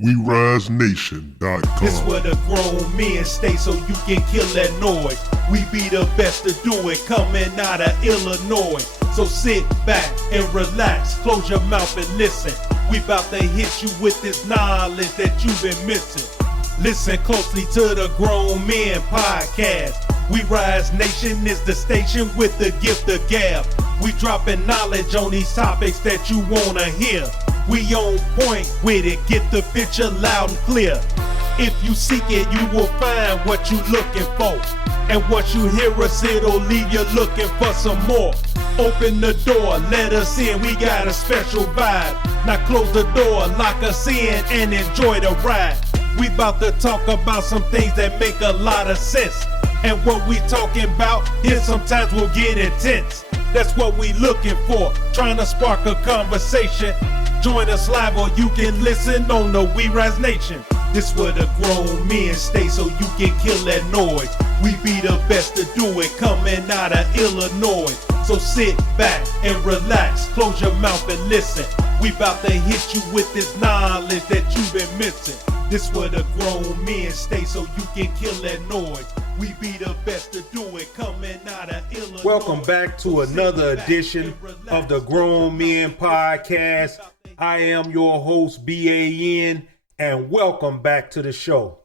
WeRiseNation.com. This where the grown men stay so you can kill that noise. We be the best to do it, coming out of Illinois. So sit back and relax, close your mouth and listen. We bout to hit you with this knowledge that you've been missing. Listen closely to the Grown Men Podcast. We Rise Nation is the station with the gift of gab. We dropping knowledge on these topics that you wanna hear. We on point with it, get the picture loud and clear. If you seek it, you will find what you looking for. And once you hear us, it'll leave you looking for some more. Open the door, let us in, we got a special vibe. Now close the door, lock us in, and enjoy the ride. We about to talk about some things that make a lot of sense. And what we talking about, here sometimes will get intense. That's what we looking for, trying to spark a conversation. Join us live or you can listen on the We Rise Nation. This where the grown men stay so you can kill that noise. We be the best to do it, coming out of Illinois. So sit back and relax, close your mouth and listen. We bout to hit you with this knowledge that you've been missing. This where the grown men stay so you can kill that noise. We be the best to do it, coming out of Illinois. Welcome back to another edition of the Grown Men Podcast. I am your host, BAN, and welcome back to the show.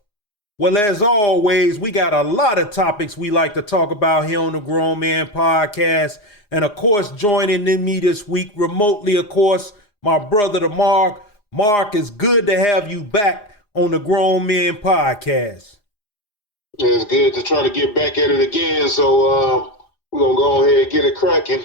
Well, as always, we got a lot of topics we like to talk about here on the Grown Man Podcast. And of course, joining me this week remotely, of course, my brother, the Mark. Mark, it's good to have you back on the Grown Men Podcast. It's good to try to get back at it again, so we're going to go ahead and get it cracking.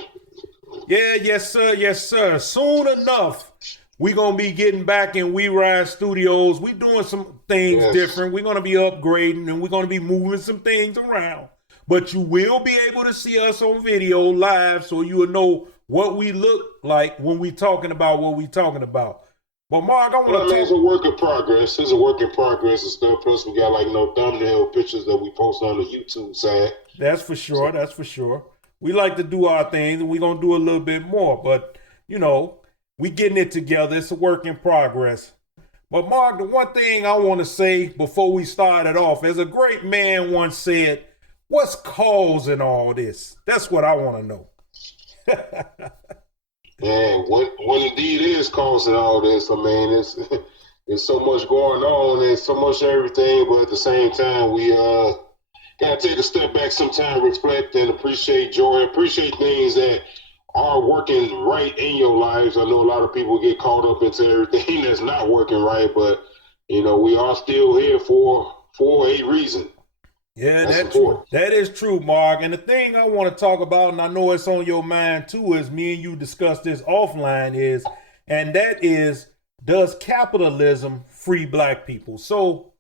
Yeah, yes, sir. Soon enough, we're going to be getting back in We Rise Studios. We're doing some things different. We're going to be upgrading, and we're going to be moving some things around. But you will be able to see us on video live, so you will know what we look like when we're talking about what we're talking about. But Mark, I want to talk. It's a work in progress. It's a work in progress and stuff. Plus, we got thumbnail pictures that we post on the YouTube side. That's for sure. That's for sure. We like to do our things, and we're going to do a little bit more. But, you know, we getting it together. It's a work in progress. But Mark, the one thing I want to say before we start it off, as a great man once said, what's causing all this? That's what I want to know. Yeah, what indeed is causing all this? I mean, it's so much going on and so much everything, but at the same time, we gotta take a step back sometime, reflect and appreciate joy, appreciate things that are working right in your lives. I know a lot of people get caught up into everything that's not working right, but you know, we are still here for a reason. Yeah, that is true, Mark. And the thing I want to talk about, and I know it's on your mind too, is me and you discussed this offline, does capitalism free black people? So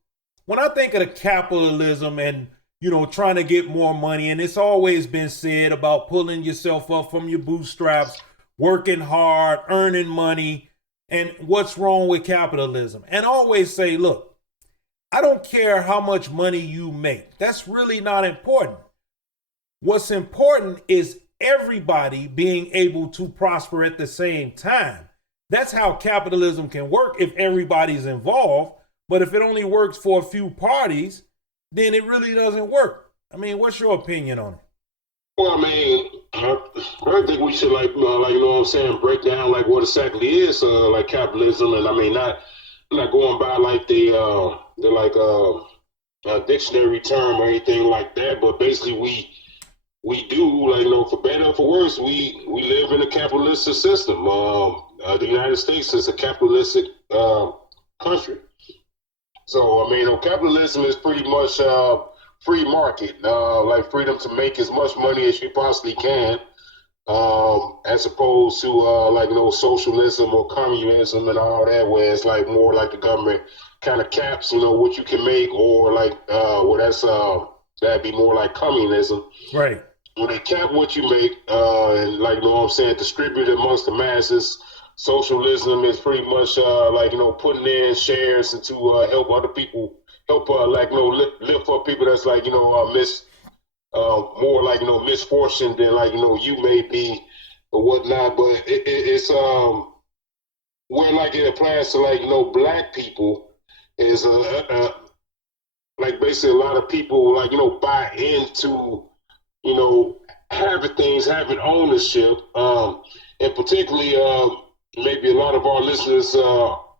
when I think of the capitalism and, you know, trying to get more money, and it's always been said about pulling yourself up from your bootstraps, working hard, earning money, and what's wrong with capitalism? And I always say, look, I don't care how much money you make. That's really not important. What's important is everybody being able to prosper at the same time. That's how capitalism can work if everybody's involved. But if it only works for a few parties, then it really doesn't work. I mean, what's your opinion on it? Well, I mean, I think we should you know what I'm saying, break down what exactly is capitalism, and I mean not going by the dictionary term or anything like that, but basically we do for better or for worse, we live in a capitalistic system. The United States is a capitalistic country, so I mean capitalism is pretty much free market, freedom to make as much money as you possibly can, as opposed to socialism or communism and all that, where it's more like the government kind of caps what you can make, or that'd be more like communism, right? When they cap what you make, and you know what I'm saying, distribute it amongst the masses. Socialism is pretty much putting in shares and to help other people, lift up people that's more misfortune than you may be or whatnot. But it's where it applies to black people, is like basically a lot of people like buy into having ownership, and particularly maybe a lot of our listeners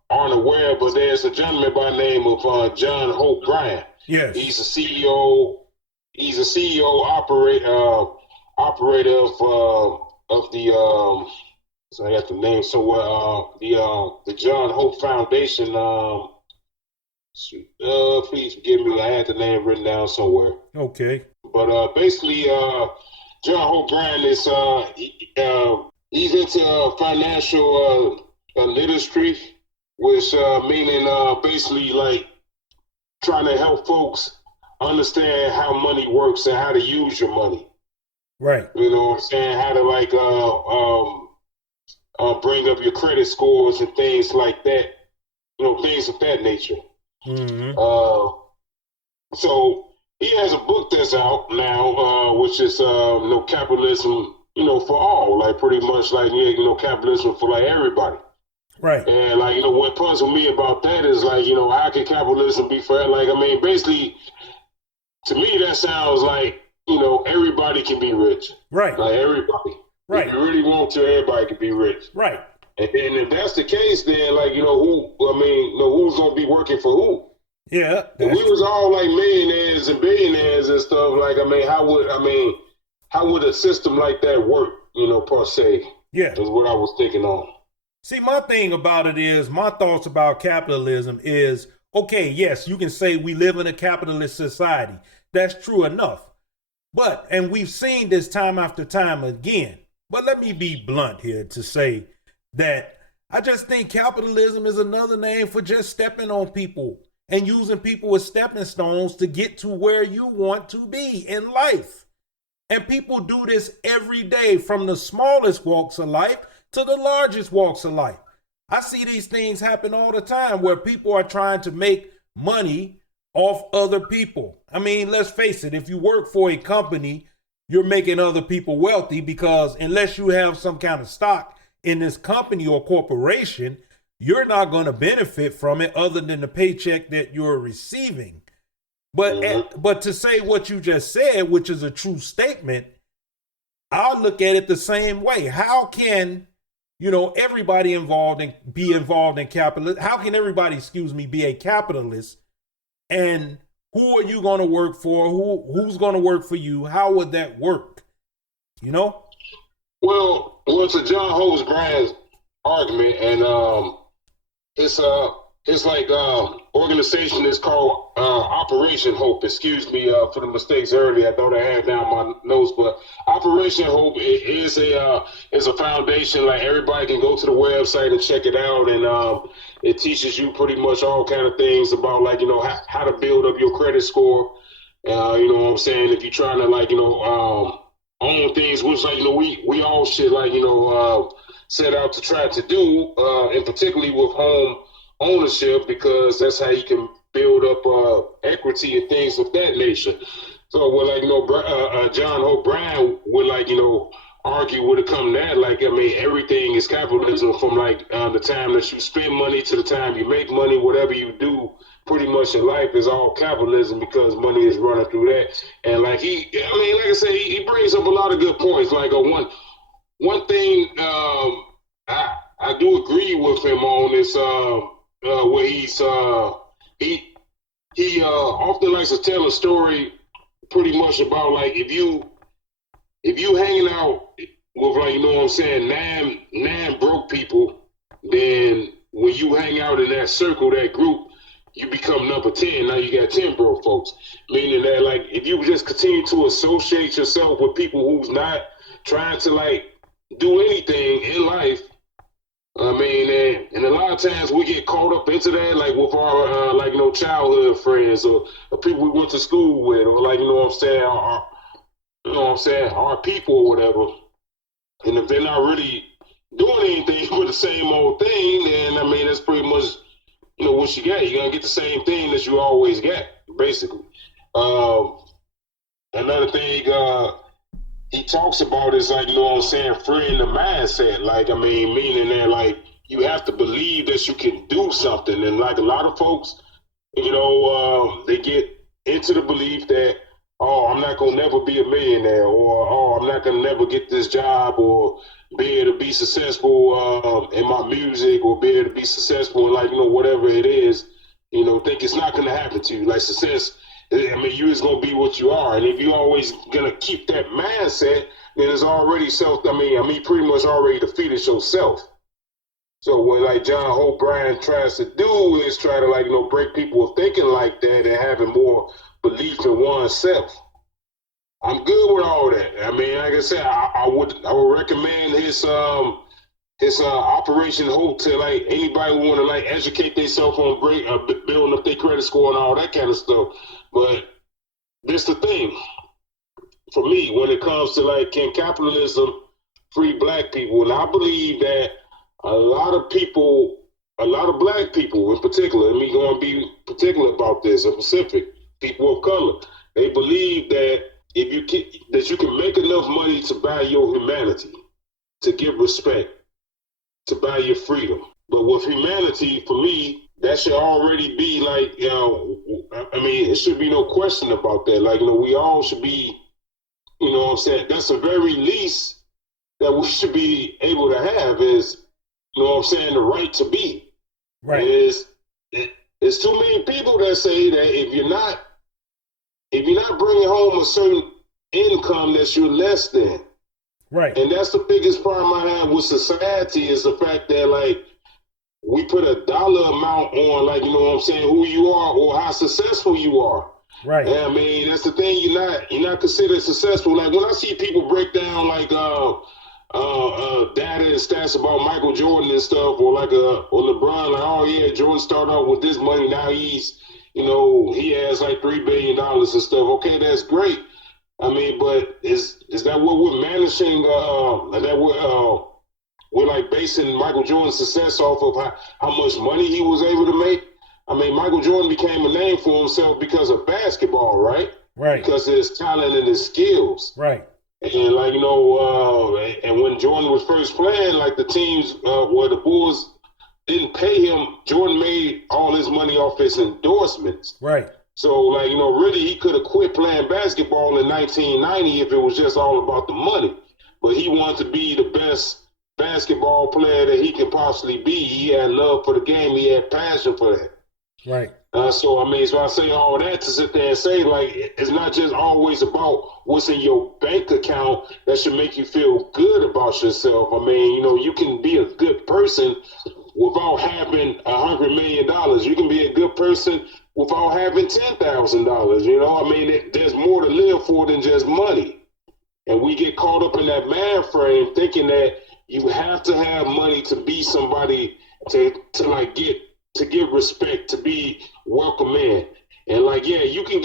aren't aware, but there's a gentleman by the name of John Hope Bryant. Yes. He's a CEO. He's a CEO operator of the so I got the name somewhere. The John Hope Foundation. Please forgive me. I had the name written down somewhere. Okay. But basically, John Hope Bryant is he's into financial literacy, which meaning basically like trying to help folks understand how money works and how to use your money. Right. You know what I'm saying? How to like bring up your credit scores and things like that. Things of that nature. Mm-hmm. So he has a book that's out now, which is capitalism, for all, like pretty much like capitalism for like everybody. Right. And like what puzzled me about that is like how can capitalism be fair? Like I mean, basically, to me that sounds like everybody can be rich. Right. Like everybody. Right. If you really want to, everybody can be rich. Right. And then if that's the case, then like who's gonna be working for who? Yeah. If we was all like millionaires and billionaires and stuff, like how would a system like that work? Per se. Yeah. Is what I was thinking on. See, my thing about it is, my thoughts about capitalism is, okay, yes, you can say we live in a capitalist society. That's true enough. But, and we've seen this time after time again, but let me be blunt here to say that I just think capitalism is another name for just stepping on people and using people as stepping stones to get to where you want to be in life. And people do this every day, from the smallest walks of life to the largest walks of life. I see these things happen all the time where people are trying to make money off other people. I mean, let's face it, if you work for a company, you're making other people wealthy, because unless you have some kind of stock in this company or corporation, you're not going to benefit from it other than the paycheck that you're receiving. But to say what you just said, which is a true statement, I'll look at it the same way. How can everybody be involved in capitalism? How can everybody, be a capitalist? And who are you going to work for? Who's going to work for you? How would that work? Well, it's a John Hope Bryant argument, and it's like organization is called Operation Hope. Excuse me for the mistakes earlier. I thought I had down my notes, but Operation Hope is a foundation. Like everybody can go to the website and check it out, and it teaches you pretty much all kind of things about like how to build up your credit score. You know what I'm saying? If you're trying to own things, which like we all should like set out to try to do, and particularly with home ownership, because that's how you can build up equity and things of that nature. So what John Hope Bryant would argue would it come to that, like I mean everything is capitalism, from like the time that you spend money to the time you make money. Whatever you do pretty much in life is all capitalism, because money is running through that. And like like I said, he brings up a lot of good points. Like one thing I do agree with him on is where he often likes to tell a story pretty much about like if you hanging out with like what I'm saying, nine broke people, then when you hang out in that circle, that group, you become number 10. Now you got 10 broke folks. Meaning that like if you just continue to associate yourself with people who's not trying to like do anything in life, I mean, and a lot of times we get caught up into that, like with our childhood friends or people we went to school with, or like our people or whatever. And if they're not really doing anything but the same old thing, then I mean that's pretty much what you got. You're gonna get the same thing that you always got, basically. Another thing he talks about is like, freeing the mindset. Like, I mean, meaning that like you have to believe that you can do something. And like a lot of folks, They get into the belief that, oh, I'm not gonna never be a millionaire, or oh, I'm not gonna never get this job, or be able to be successful in my music, or be able to be successful in whatever it is. Think it's not gonna happen to you. Like success, I mean, you is gonna be what you are, and if you always gonna keep that mindset, then it's already self. I mean, pretty much already defeated yourself. So what John Hope Bryan tries to do is try to break people of thinking like that and having more belief in oneself. I'm good with all that. I mean, like I said, I would recommend his Operation Hope to anybody who want to educate themselves on building up their credit score and all that kind of stuff. But this the thing for me when it comes to can capitalism free black people, and I believe that a lot of black people in particular, and me going to be particular about this, in Pacific, people of color, they believe that that you can make enough money to buy your humanity, to give respect, to buy your freedom. But with humanity, for me, that should already be I mean, it should be no question about that. We all should be, what I'm saying? That's the very least that we should be able to have is, what I'm saying, the right to be. Right. It's too many people that say that if you're not bringing home a certain income that you're less than. Right. And that's the biggest problem I have with society is the fact that we put a dollar amount on what I'm saying, who you are or how successful you are. Right. And I mean, that's the thing, you're not considered successful. When I see people break down data and stats about Michael Jordan and stuff, or or LeBron, oh yeah, Jordan started out with this money, now he's he has $3 billion and stuff. Okay, that's great. I mean, but is that what we're managing? That we're basing Michael Jordan's success off of how much money he was able to make? I mean, Michael Jordan became a name for himself because of basketball, right? Right. Because of his talent and his skills. Right. And and when Jordan was first playing, the teams where the Bulls didn't pay him, Jordan made all his money off his endorsements. Right. So really he could have quit playing basketball in 1990 if it was just all about the money. But he wanted to be the best basketball player that he could possibly be. He had love for the game. He had passion for that. Right. So I say all that to sit there and say it's not just always about what's in your bank account that should make you feel good about yourself. I mean, you can be a good person without having $100 million. You can be a good person without having $10,000. I mean, there's more to live for than just money. And we get caught up in that mind frame thinking that you have to have money to be somebody to give respect, to be welcome in. And you can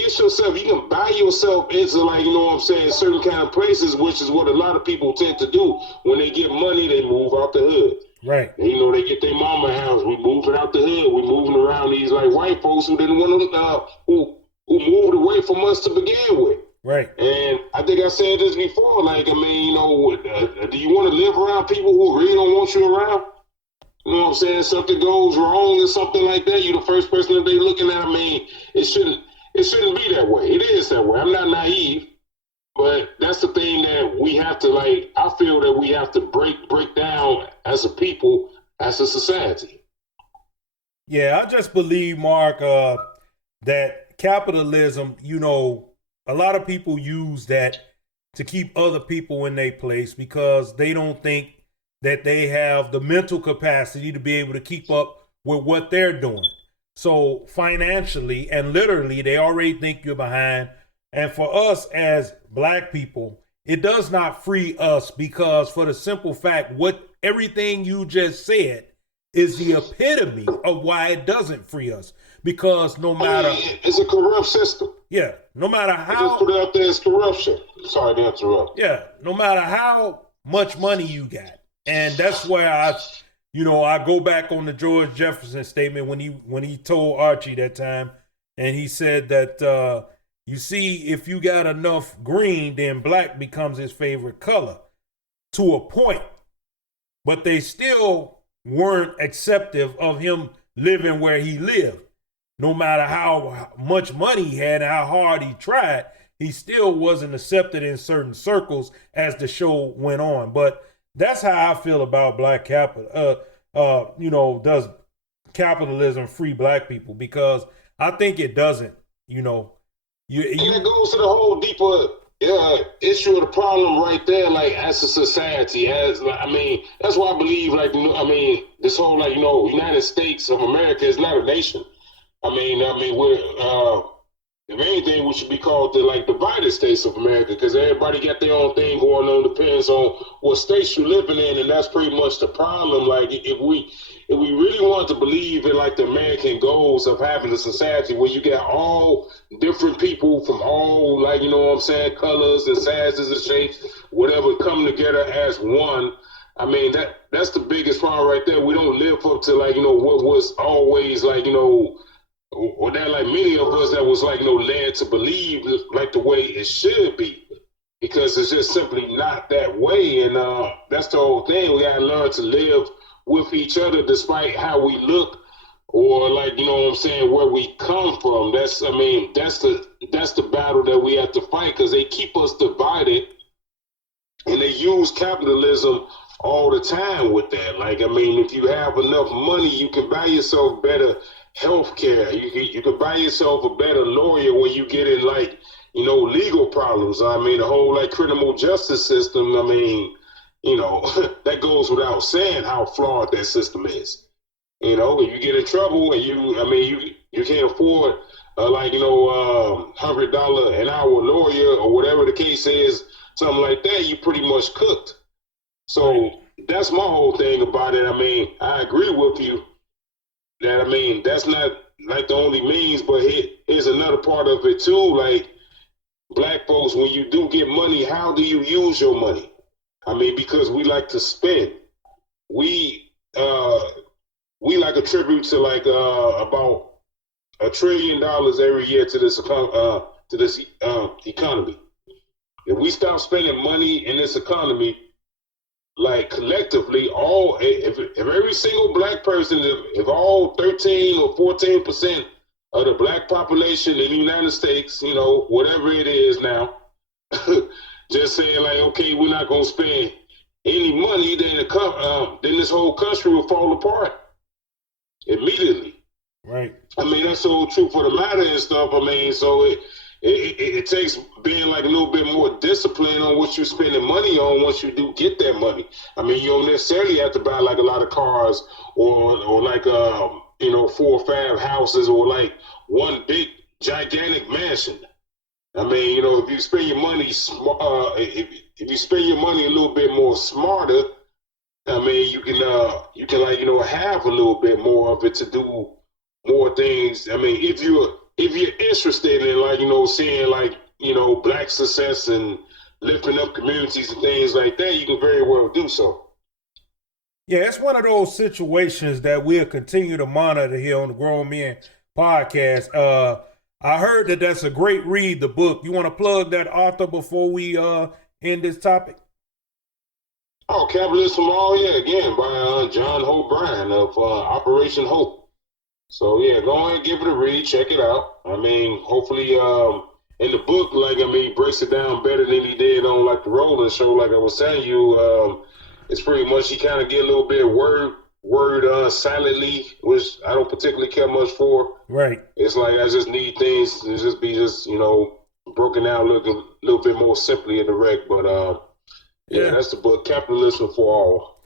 buy yourself into certain kind of places, which is what a lot of people tend to do. When they get money, they move out the hood. Right. And, they get their mama house. We moving out the hood. We moving around these white folks who didn't want to, who moved away from us to begin with. Right. And I think I said this before. Do you want to live around people who really don't want you around? You know what I'm saying? Something goes wrong or something like that, you're the first person that they're looking at. I mean, it shouldn't be that way. It is that way. I'm not naive, but that's the thing that we have to I feel that we have to break down as a people, as a society. Yeah, I just believe, Mark, that capitalism, a lot of people use that to keep other people in their place because they don't think that they have the mental capacity to be able to keep up with what they're doing. So financially and literally, they already think you're behind. And for us as black people, it does not free us because for the simple fact, everything you just said is the epitome of why it doesn't free us. Because no matter... it's a corrupt system. Yeah, no matter how... Just put it out there as corruption. Sorry to interrupt. Yeah, no matter how much money you got. And that's where I go back on the George Jefferson statement when he told Archie that time, and he said that you see, if you got enough green, then black becomes his favorite color to a point. But they still weren't acceptive of him living where he lived. no matter how much money he had and how hard he tried, he still wasn't accepted in certain circles as the show went on. But that's how I feel about black capital. Does capitalism free black people? Because I think it doesn't. And that goes to the whole deeper issue of the problem right there. Like, as a society, that's why I believe, this whole United States of America is not a nation. We're if anything, we should be called the divided states of America, because everybody got their own thing going on. Depends on what states you're living in, and that's pretty much the problem. Like, if we really want to believe in the American goals of having a society where you got all different people from all colors and sizes and shapes, whatever, come together as one. That's the biggest problem right there. We don't live up to what was always or that many of us that was led to believe the way it should be, because it's just simply not that way. And that's the whole thing. We gotta learn to live with each other despite how we look, or where we come from. That's the battle that we have to fight, because they keep us divided, and they use capitalism all the time with that. If you have enough money, you can buy yourself better health care. You can buy yourself a better lawyer when you get in legal problems. The whole criminal justice system, that goes without saying how flawed that system is. If you get in trouble and you can't afford $100 an hour lawyer or whatever the case is, something like that, you pretty much cooked. So that's my whole thing about it. I agree with you that that's not the only means, but here's another part of it too. Black folks, when you do get money, how do you use your money? Because we like to spend. We attribute to about $1 trillion every year to this economy. If we stop spending money in this economy, collectively, if every single black person, if all 13 or 14% of the black population in the United States, whatever it is now, just saying okay, we're not gonna spend any money, then this whole country will fall apart immediately. Right. That's so true for the matter and stuff. So it takes being a little bit more disciplined on what you're spending money on once you do get that money. You don't necessarily have to buy a lot of cars or 4 or 5 houses or one big gigantic mansion. If you spend your money if you spend your money a little bit more smarter, you can have a little bit more of it to do more things. If you're interested in seeing black success and lifting up communities and things like that, you can very well do so. Yeah, it's one of those situations that we'll continue to monitor here on the Grown Men podcast. I heard that that's a great read, the book. You want to plug that author before we end this topic? Oh, Capitalism, again, by John Hope Bryan of Operation Hope. So yeah, go ahead and give it a read, check it out. Hopefully in the book, he breaks it down better than he did on the Roland show. Like I was telling you, it's pretty much he kind of get a little bit of word silently, which I don't particularly care much for. Right. It's I just need things to just be broken down a little bit more simply and direct. But yeah, that's the book, Capitalism for All.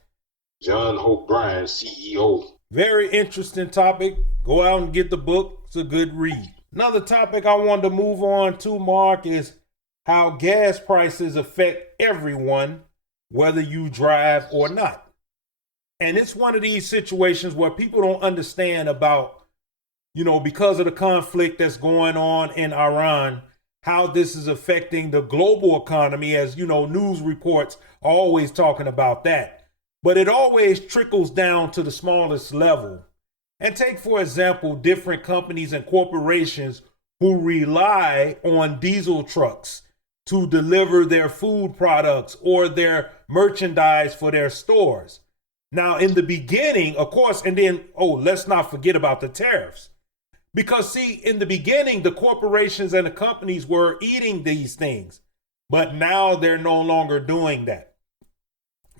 John Hope Bryan, CEO. Very interesting topic. Go out and get the book. It's a good read. Another topic I wanted to move on to, Mark, is how gas prices affect everyone, whether you drive or not. And it's one of these situations where people don't understand about, because of the conflict that's going on in Iran, how this is affecting the global economy. As news reports are always talking about that. But it always trickles down to the smallest level. And take, for example, different companies and corporations who rely on diesel trucks to deliver their food products or their merchandise for their stores. Now, in the beginning, of course, and then, let's not forget about the tariffs. Because see, in the beginning, the corporations and the companies were eating these things, but now they're no longer doing that.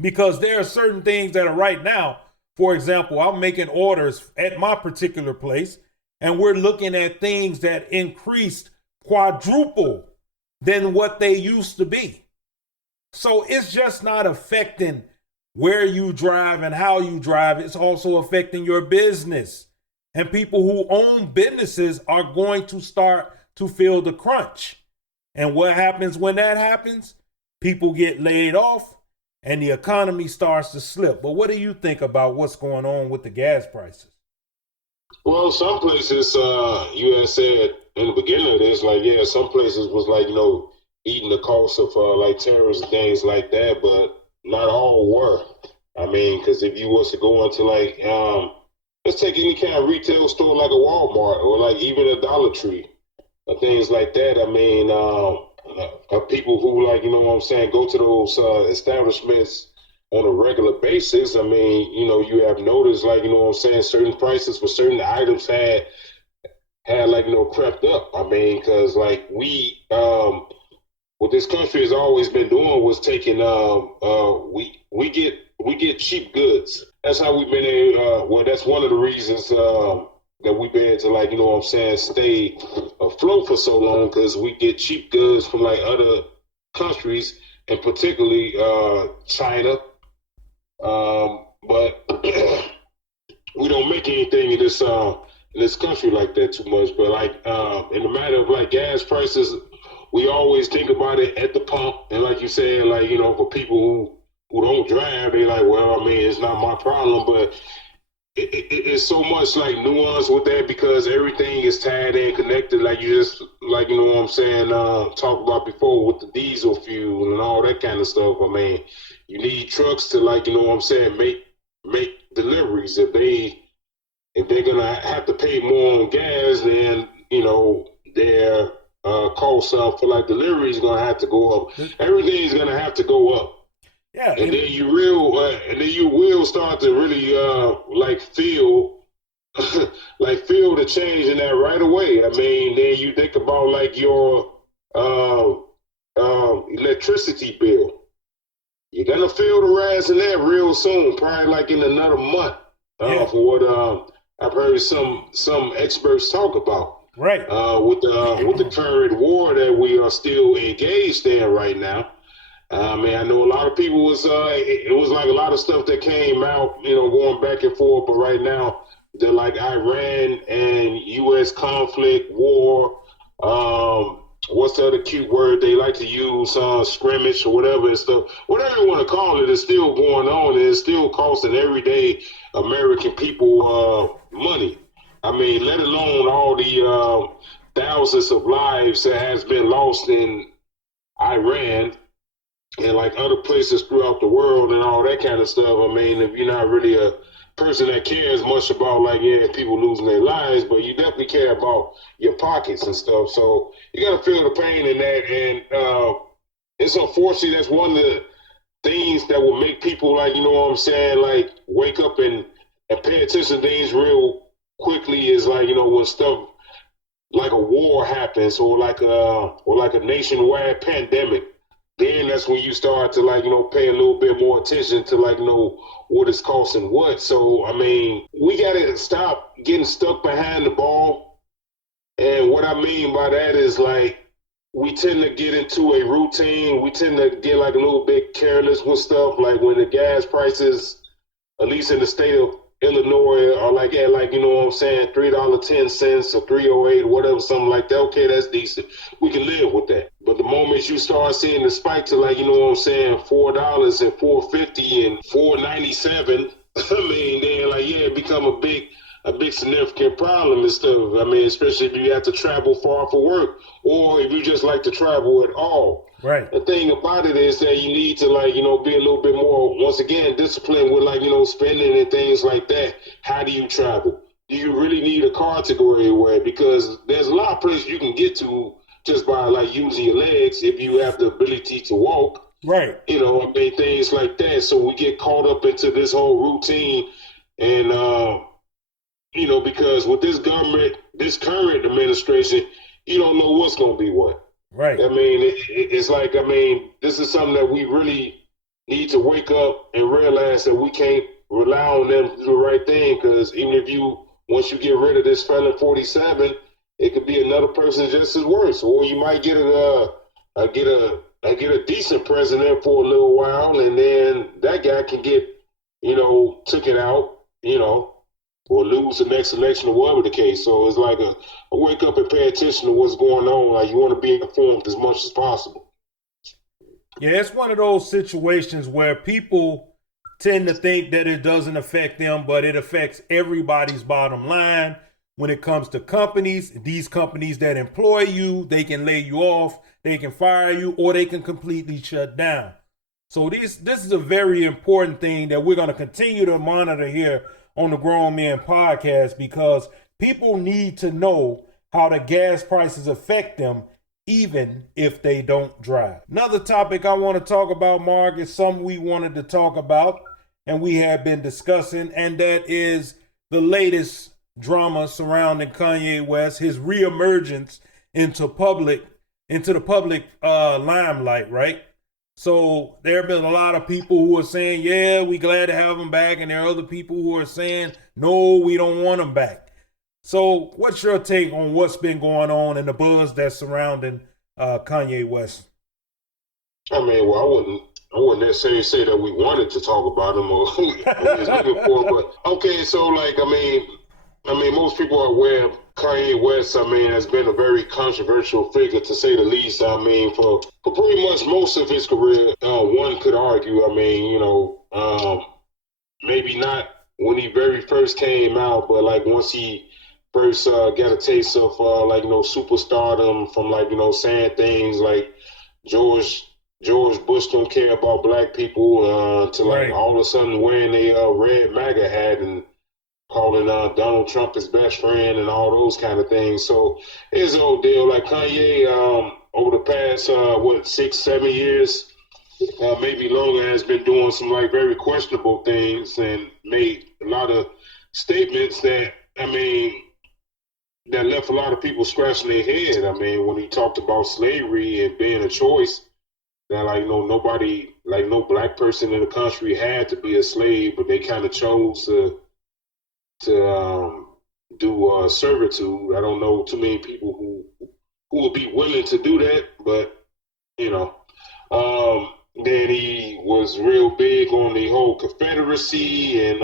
Because there are certain things that are right now, for example, I'm making orders at my particular place, and we're looking at things that increased quadruple than what they used to be. So it's just not affecting where you drive and how you drive. It's also affecting your business. And people who own businesses are going to start to feel the crunch. And what happens when that happens? People get laid off and the economy starts to slip. But what do you think about what's going on with the gas prices? Well, some places, you had said in the beginning of this, like, yeah, some places was like, eating the cost of like tariffs and things like that, but not all were. I mean, because if you was to go into like, let's take any kind of retail store like a Walmart or like even a Dollar Tree or things like that. I mean, people who like, what I'm saying, go to those establishments on a regular basis. I mean, you have noticed like, what I'm saying, certain prices for certain items had like, crept up. I mean, because like what this country has always been doing was taking, we get cheap goods. That's how we've been able, well, that's one of the reasons that we've been able to like, stay afloat for so long, because we get cheap goods from like other countries, and particularly China. But we don't make anything in this country like that too much. But like in the matter of like gas prices, we always think about it at the pump. And like you said, like, for people who don't drive, they like, well, I mean, it's not my problem. But it's so much like nuance with that, because everything is tied and connected. Like you just, like, what I'm saying, talked about before with the diesel fuel and all that kind of stuff. I mean, you need trucks to like, what I'm saying, make deliveries. If they're gonna have to pay more on gas, then their cost for like delivery is gonna have to go up. Everything's gonna have to go up. Yeah, and then you will start to really like feel feel the change in that right away. I mean, then you think about like your electricity bill. You're gonna feel the rise in that real soon, probably like in another month. For what I've heard some experts talk about. Right. With the current war that we are still engaged in right now. I know a lot of people it was like a lot of stuff that came out, going back and forth. But right now, they're like Iran and U.S. conflict, war. What's the other cute word they like to use? Scrimmage or whatever and stuff. Whatever you want to call it, is still going on. And it's still costing everyday American people money. I mean, let alone all the thousands of lives that has been lost in Iran and like other places throughout the world and all that kind of stuff. I mean, if you're not really a person that cares much about like, people losing their lives, but you definitely care about your pockets and stuff. So you got to feel the pain in that. And it's unfortunately, that's one of the things that will make people like, what I'm saying, like wake up and pay attention to things real quickly, is like, when stuff like a war happens or like a nationwide pandemic. Then that's when you start to like, pay a little bit more attention to like, what it's costing what. So, I mean, we got to stop getting stuck behind the ball. And what I mean by that is like, we tend to get into a routine. We tend to get like a little bit careless with stuff. Like when the gas prices, at least in the state of Illinois, are like at like, what I'm saying, $3.10 or $3.08 or whatever, something like that. Okay, that's decent. We can live with that. But the moment you start seeing the spike to like, what I'm saying, $4 and $4.50 and $4.97, I mean, then like, it become a big significant problem and stuff. I mean, especially if you have to travel far for work, or if you just like to travel at all. Right. The thing about it is that you need to like, be a little bit more, once again, disciplined with like, spending and things like that. How do you travel? Do you really need a car to go anywhere? Because there's a lot of places you can get to just by like using your legs if you have the ability to walk. Right. I mean, things like that. So we get caught up into this whole routine, and because with this government, this current administration, you don't know what's going to be what. Right. I mean, it's like, this is something that we really need to wake up and realize that we can't rely on them to do the right thing, because even if once you get rid of this felon 47, it could be another person just as worse, or you might get a decent president for a little while, and then that guy can get, took it out, or lose the next election or whatever the case. So it's like a wake up and pay attention to what's going on. Like, you want to be informed as much as possible. Yeah, it's one of those situations where people tend to think that it doesn't affect them, but it affects everybody's bottom line. When it comes to companies, these companies that employ you, they can lay you off, they can fire you, or they can completely shut down. So this is a very important thing that we're going to continue to monitor here on the Grown Men Podcast, because people need to know how the gas prices affect them, even if they don't drive. Another topic I want to talk about, Mark, is something we wanted to talk about and we have been discussing, and that is the latest drama surrounding Kanye West, his reemergence into the public limelight, right? So there have been a lot of people who are saying, yeah, we glad to have him back. And there are other people who are saying, no, we don't want him back. So what's your take on what's been going on and the buzz that's surrounding Kanye West? Well, I wouldn't necessarily say that we wanted to talk about him or who he's looking for, but okay, so most people are aware of Kanye West, has been a very controversial figure, to say the least. For pretty much most of his career, one could argue, maybe not when he very first came out, but like once he first got a taste of superstardom from saying things like George Bush don't care about black people to right. All of a sudden wearing a red MAGA hat and calling Donald Trump his best friend and all those kind of things. So it's an old deal. Like Kanye, over the past 6-7 years, maybe longer, has been doing some very questionable things and made a lot of statements that that left a lot of people scratching their head. When he talked about slavery and being a choice, that nobody, no black person in the country had to be a slave, but they kind of chose to do servitude. I don't know too many people who would be willing to do that, but then he was real big on the whole Confederacy, and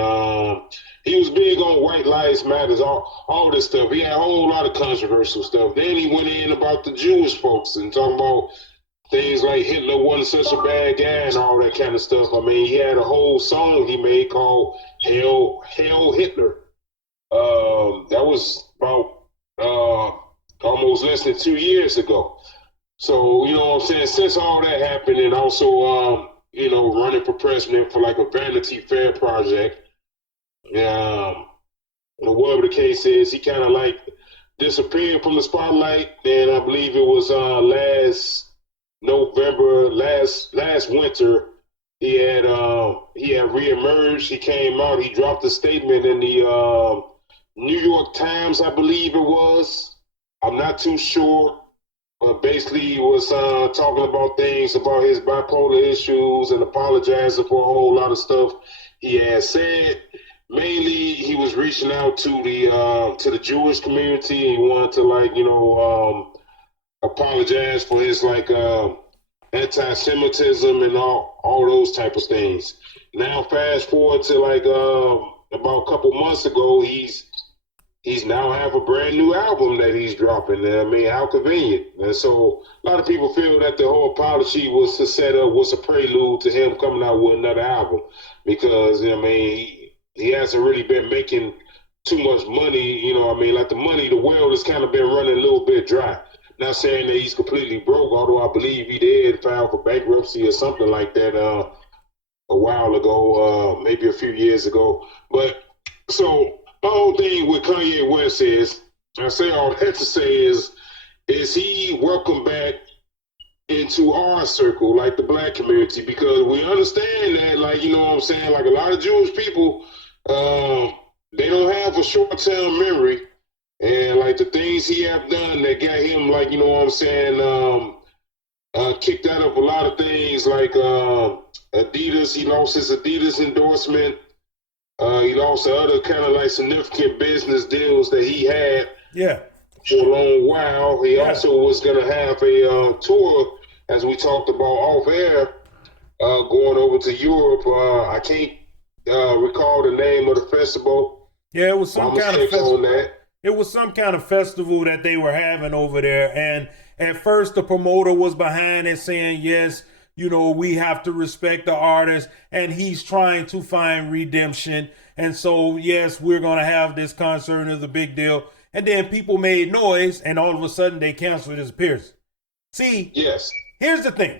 he was big on White Lives Matters, all this stuff. He had a whole lot of controversial stuff. Then he went in about the Jewish folks and talking about things like Hitler wasn't such a bad guy and all that kind of stuff. He had a whole song he made called Hail Hitler. That was about almost less than 2 years ago. So, since all that happened, and also, running for president for a Vanity Fair project, whatever the case is, he kind of disappeared from the spotlight. And I believe it was last November, last winter, he had reemerged. He came out. He dropped a statement in the New York Times, I believe it was. I'm not too sure. But basically, he was talking about things about his bipolar issues and apologizing for a whole lot of stuff he had said. Mainly, he was reaching out to the Jewish community. He wanted to apologize for his anti-Semitism and all those type of things. Now, fast forward to about a couple months ago, he's now have a brand new album that he's dropping. How convenient. And so a lot of people feel that the whole apology was a prelude to him coming out with another album, because he hasn't really been making too much money. The well has kind of been running a little bit dry. Not saying that he's completely broke, although I believe he did file for bankruptcy or something like that a while ago, maybe a few years ago. But so the whole thing with Kanye West is, I say all that to say is he welcome back into our circle, the black community, because we understand that, a lot of Jewish people, they don't have a short-term memory, and like the things he have done that got him, like, you know what I'm saying, kicked out of a lot of things, like Adidas. He lost his Adidas endorsement. He lost the other kind of like significant business deals that he had Yeah. for a long while. He also was going to have a tour, as we talked about off air, going over to Europe. I can't recall the name of the festival. Yeah, it was some kind of festival. On that. It was some kind of festival that they were having over there. And at first the promoter was behind it saying, yes, you know, we have to respect the artist, and he's trying to find redemption. And so, yes, we're going to have this concert as a big deal. And then people made noise, and all of a sudden they canceled his appearance. See, yes, here's the thing,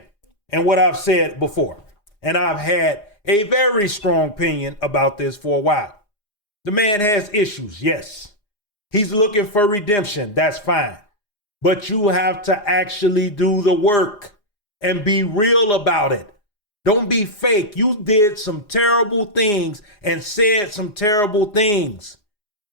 and what I've said before, and I've had a very strong opinion about this for a while. The man has issues, yes. He's looking for redemption, that's fine. But you have to actually do the work and be real about it. Don't be fake. You did some terrible things and said some terrible things.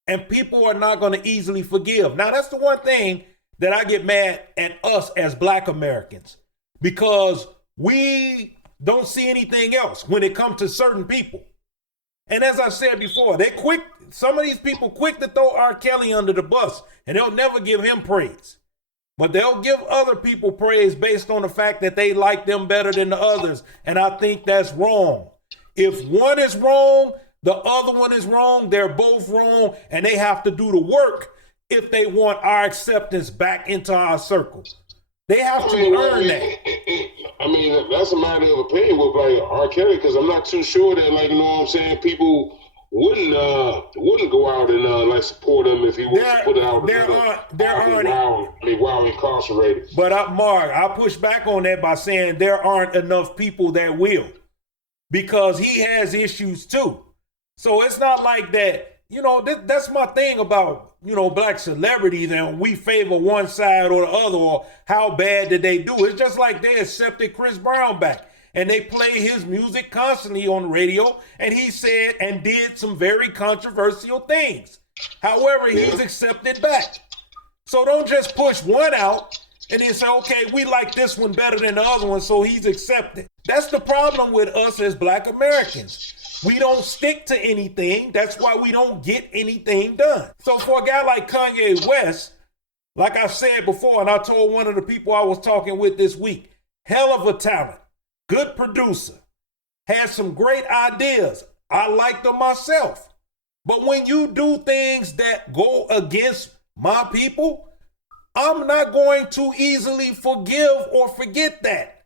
And people are not going to easily forgive. Now, that's the one thing that I get mad at us as Black Americans, because we don't see anything else when it comes to certain people. And as I said before, some of these people quick to throw R. Kelly under the bus, and they'll never give him praise. But they'll give other people praise based on the fact that they like them better than the others. And I think that's wrong. If one is wrong, the other one is wrong. They're both wrong, and they have to do the work if they want our acceptance back into our circle. They have to earn that. I mean, that's a matter of opinion with like R. Kelly, because I'm not too sure that, like, you know what I'm saying, people wouldn't go out and like support him if he was to put out while incarcerated. But Mark, I push back on that by saying there aren't enough people that will, because he has issues too. So it's not like that. You know, that's my thing about, you know, Black celebrities, and we favor one side or the other, or how bad did they do. It's just like they accepted Chris Brown back, and they play his music constantly on the radio, and he said and did some very controversial things. However, he's accepted back. So don't just push one out and then say, okay, we like this one better than the other one, so he's accepted. That's the problem with us as Black Americans. We don't stick to anything. That's why we don't get anything done. So for a guy like Kanye West, like I said before, and I told one of the people I was talking with this week, hell of a talent, good producer, has some great ideas. I like them myself. But when you do things that go against my people, I'm not going to easily forgive or forget that.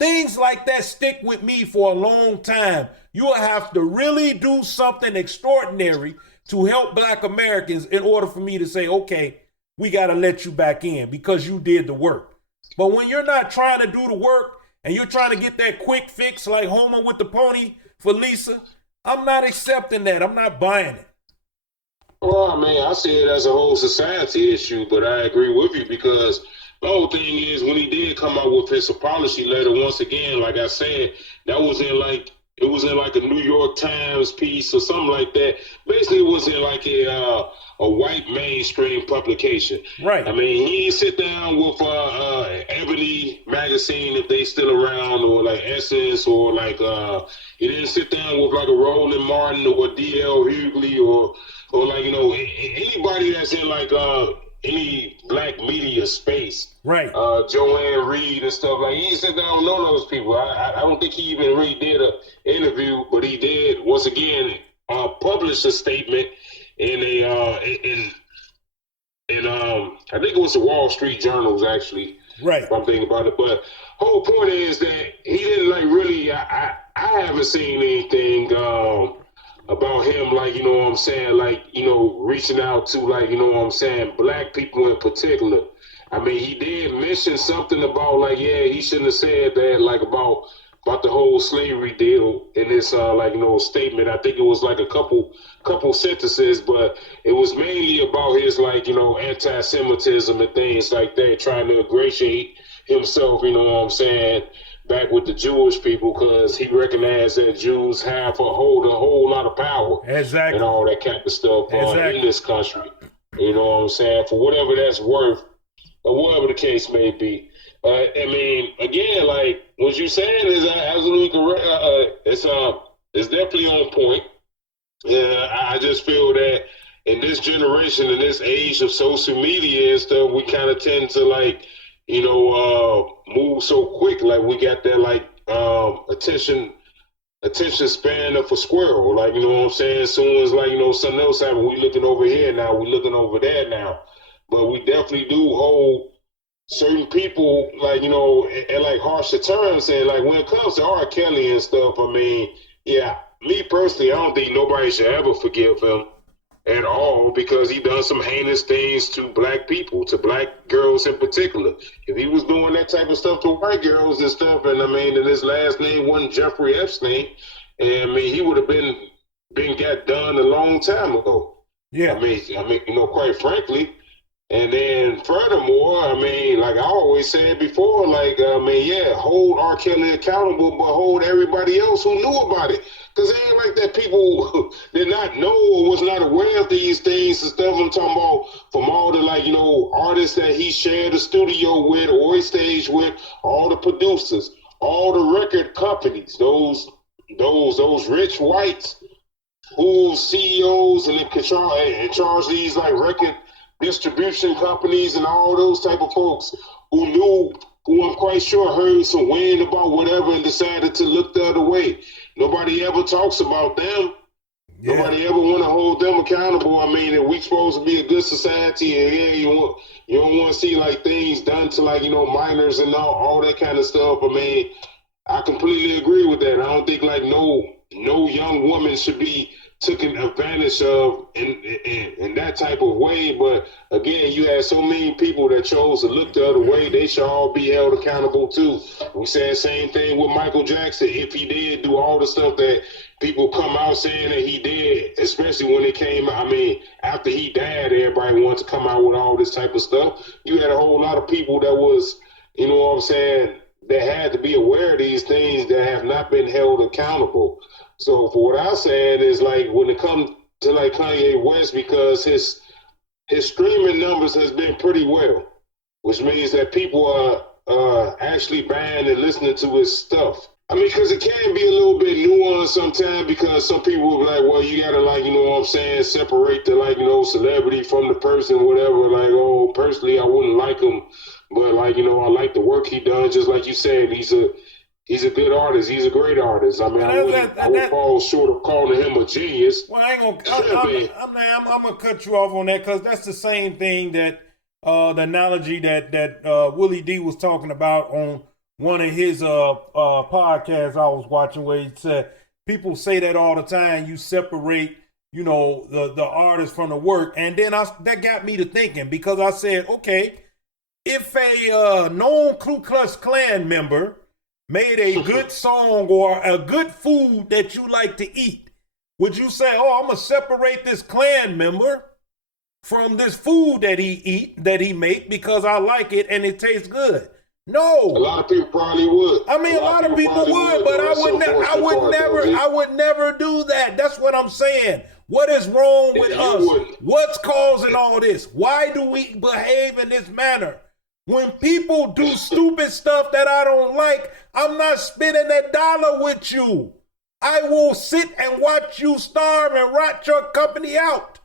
Things like that stick with me for a long time. You'll have to really do something extraordinary to help Black Americans in order for me to say, okay, we got to let you back in because you did the work. But when you're not trying to do the work and you're trying to get that quick fix like Homer with the pony for Lisa, I'm not accepting that. I'm not buying it. Well, I mean, I see it as a whole society issue, but I agree with you, because the whole thing is, when he did come out with his apology letter, once again, like I said, that was in like a New York Times piece or something like that. Basically, it was in like a white mainstream publication. Right. I mean, he didn't sit down with Ebony magazine, if they still around, or like Essence, or like he didn't sit down with like a Roland Martin or D.L. Hughley or like, you know, anybody that's in like any Black media space, right? Joanne Reed and stuff. Like, he said, I don't know those people. I don't think he even really did an interview, but he did once again publish a statement in a I think it was the Wall Street Journals, actually. Right. If I'm thinking about it, but whole point is that he didn't like really. I haven't seen anything about him, like, you know what I'm saying, like, you know, reaching out to, like, you know what I'm saying, Black people in particular. I mean, he did mention something about, like, yeah, he shouldn't have said that, like, about the whole slavery deal in this, like, you know, statement. I think it was like a couple sentences, but it was mainly about his, like, you know, anti-Semitism and things like that, trying to ingratiate himself, you know what I'm saying, back with the Jewish people because he recognized that Jews hold a whole lot of power Exactly. and all that kind of stuff in this country. You know what I'm saying? For whatever that's worth, or whatever the case may be. I mean, again, like what you saying is absolutely correct. It's definitely on point. I just feel that in this generation, in this age of social media and stuff, we kind of tend to like, move so quick. Like we got that like attention span of a squirrel. Like, you know what I'm saying? As soon as like, something else happens, we looking over here now, we looking over there now. But we definitely do hold certain people like, in like harsher terms. And like when it comes to R. Kelly and stuff, I mean, yeah, me personally, I don't think nobody should ever forgive him at all because he done some heinous things to black people, to black girls in particular. If he was doing that type of stuff to white girls and stuff, and I mean, and his last name wasn't Jeffrey Epstein, and I mean, he would have been got done a long time ago. Yeah. I mean, quite frankly. And then furthermore, I mean, like I always said before, like, I mean, yeah, hold R. Kelly accountable, but hold everybody else who knew about it. Because it ain't like that people did not know or was not aware of these things and stuff. I'm talking about from all the, like, artists that he shared the studio with or he staged with, all the producers, all the record companies, those rich whites who CEOs and in charge of these, like, record distribution companies and all those type of folks who I'm quite sure heard some wind about whatever and decided to look the other way. Nobody ever talks about them. Yeah. Nobody ever want to hold them accountable. I mean, if we supposed to be a good society, and yeah, you don't want to see like things done to like minors and all that kind of stuff. I mean, I completely agree with that. I don't think like no young woman should be taken advantage of in that type of way. But again, you had so many people that chose to look the other way. They should all be held accountable too. We said the same thing with Michael Jackson. If he did do all the stuff that people come out saying that he did, especially when it came, I mean, after he died, everybody wants to come out with all this type of stuff. You had a whole lot of people that was, you know what I'm saying, that had to be aware of these things that have not been held accountable. So for what I said is like when it comes to like Kanye West, because his streaming numbers has been pretty well, which means that people are actually buying and listening to his stuff. I mean, because it can be a little bit nuanced sometimes because some people will be like, well, you got to like, you know what I'm saying, separate the like, celebrity from the person, whatever. Like, oh, personally, I wouldn't like him, but like, I like the work he done. Just like you said, he's a good artist. He's a great artist. I mean, I would fall short of calling him a genius. Well, I ain't gonna. I'm gonna cut you off on that because that's the same thing that the analogy that Willie D was talking about on one of his podcasts I was watching, where he said people say that all the time. You separate, the artist from the work, and then that got me to thinking because I said, okay, if a known Ku Klux Klan member made a good song or a good food that you like to eat, would you say, oh, I'm going to separate this Klan member from this food that he make because I like it and it tastes good? No. A lot of people probably would. I mean, a lot of people would, but I would never do that. That's what I'm saying. What is wrong with us? What's causing all this? Why do we behave in this manner? When people do stupid stuff that I don't like, I'm not spending $1 with you. I will sit and watch you starve and rot your company out.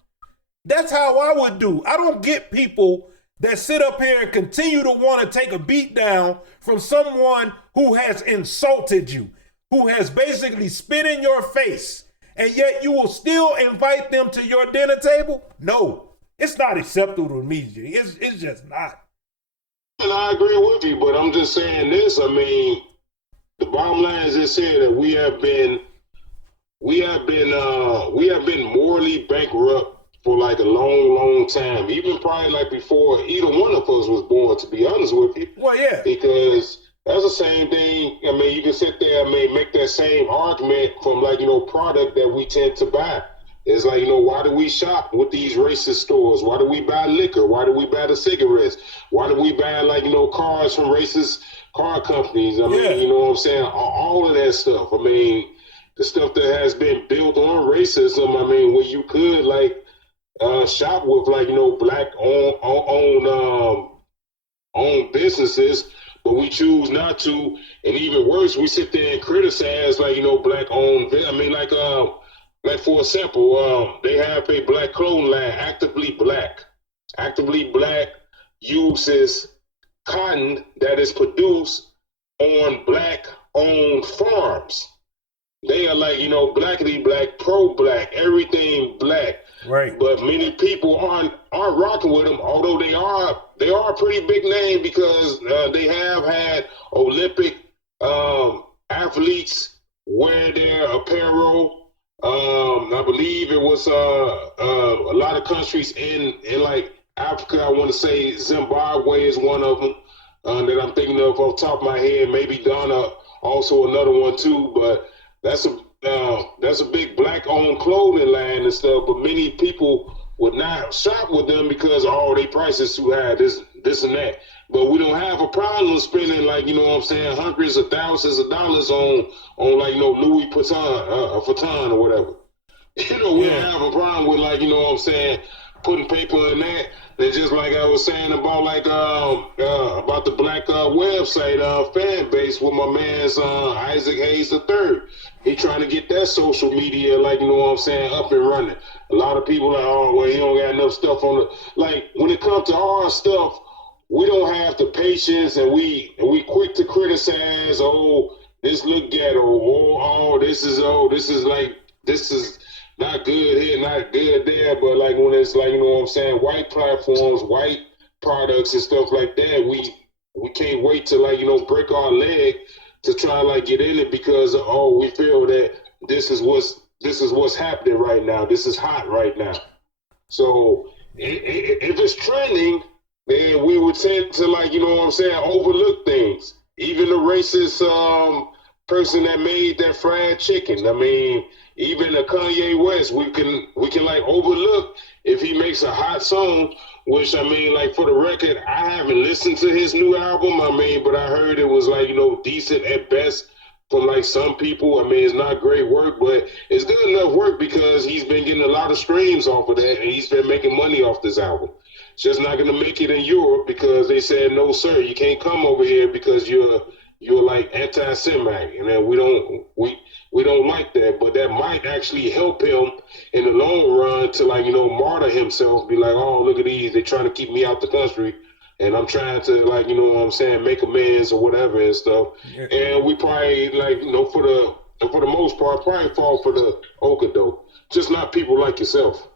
That's how I would do. I don't get people that sit up here and continue to want to take a beat down from someone who has insulted you, who has basically spit in your face, and yet you will still invite them to your dinner table? No, it's not acceptable to me, G. It's just not. And I agree with you, but I'm just saying this. I mean, the bottom line is just saying that we have been morally bankrupt for like a long, long time. Even probably like before either one of us was born, to be honest with you. Well, yeah. Because that's the same thing. I mean, you can sit there and make that same argument from like, product that we tend to buy. It's like, why do we shop with these racist stores? Why do we buy liquor? Why do we buy the cigarettes? Why do we buy like, cars from racist car companies. I mean, you know what I'm saying? All of that stuff. I mean, the stuff that has been built on racism. I mean, where you could like shop with like black own businesses, but we choose not to. And even worse, we sit there and criticize like black owned. I mean, like for example, they have a black clothing line, Actively Black. Actively Black uses cotton that is produced on black owned farms. They are like, blackity black, pro black, everything black. Right. But many people aren't rocking with them, although they are a pretty big name because they have had Olympic athletes wear their apparel. I believe it was a lot of countries in like Africa. I want to say Zimbabwe is one of them that I'm thinking of off the top of my head. Maybe Ghana, also another one too. But that's a big black-owned clothing line and stuff. But many people would not shop with them because their prices too high. This and that. But we don't have a problem spending like hundreds of thousands of dollars on like Louis Vuitton or whatever. We don't have a problem with like putting paper in that. And just like I was saying about like about the black website fan base with my man's Isaac Hayes III. He trying to get that social media like up and running. A lot of people are he don't got enough stuff on it. Like when it comes to our stuff, we don't have the patience, and we quick to criticize. This look ghetto. This is not good here, not good there. But like when it's like white platforms, white products and stuff like that, we can't wait to like break our leg to try like get in it because we feel that this is what's happening right now. This is hot right now. So if it's trending, then we would tend to like overlook things. Even the racist person that made that fried chicken. I mean, even a Kanye West, we can like overlook if he makes a hot song. Which I mean, like for the record, I haven't listened to his new album. I mean, but I heard it was like decent at best from like some people. I mean, it's not great work, but it's good enough work because he's been getting a lot of streams off of that, and he's been making money off this album. It's just not gonna make it in Europe because they said no, sir, you can't come over here because you're like anti-Semitic, and then we don't like that. But that might actually help him in the long run to like martyr himself, be like, oh, look at these, they trying to keep me out the country, and I'm trying to like make amends or whatever and stuff. Yeah. And we probably like for the most part probably fall for the okadoke, just not people like yourself.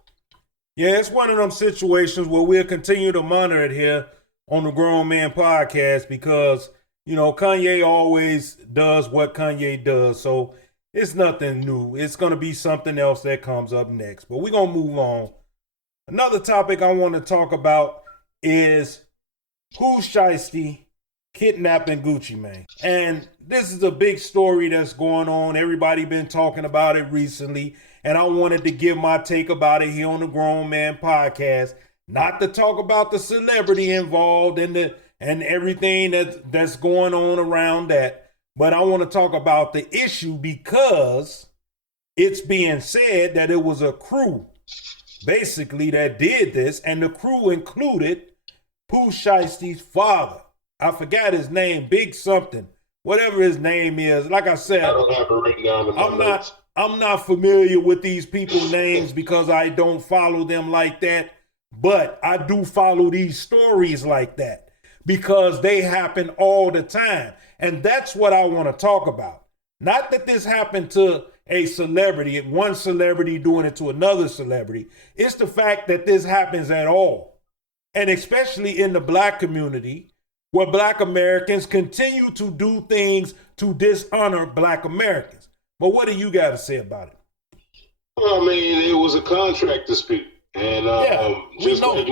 Yeah, it's one of them situations where we'll continue to monitor it here on the Grown Man Podcast because Kanye always does what Kanye does, so it's nothing new. It's going to be something else that comes up next, but we're going to move on. Another topic I want to talk about is Pooh Shiesty kidnapping Gucci Mane. And this is a big story that's going on. Everybody been talking about it recently, and I wanted to give my take about it here on the Grown Man Podcast, not to talk about the celebrity involved and everything that's going on around that. But I want to talk about the issue because it's being said that it was a crew basically that did this, and the crew included Pooh Shiesty's father. I forgot his name, Big something, whatever his name is. Like I said, I don't have it written down in my notes. I'm not familiar with these people's names because I don't follow them like that, but I do follow these stories like that because they happen all the time. And that's what I want to talk about. Not that this happened to a celebrity, one celebrity doing it to another celebrity. It's the fact that this happens at all. And especially in the black community, where black Americans continue to do things to dishonor black Americans. But what do you got to say about it? Well, I mean, it was a contract dispute. And just like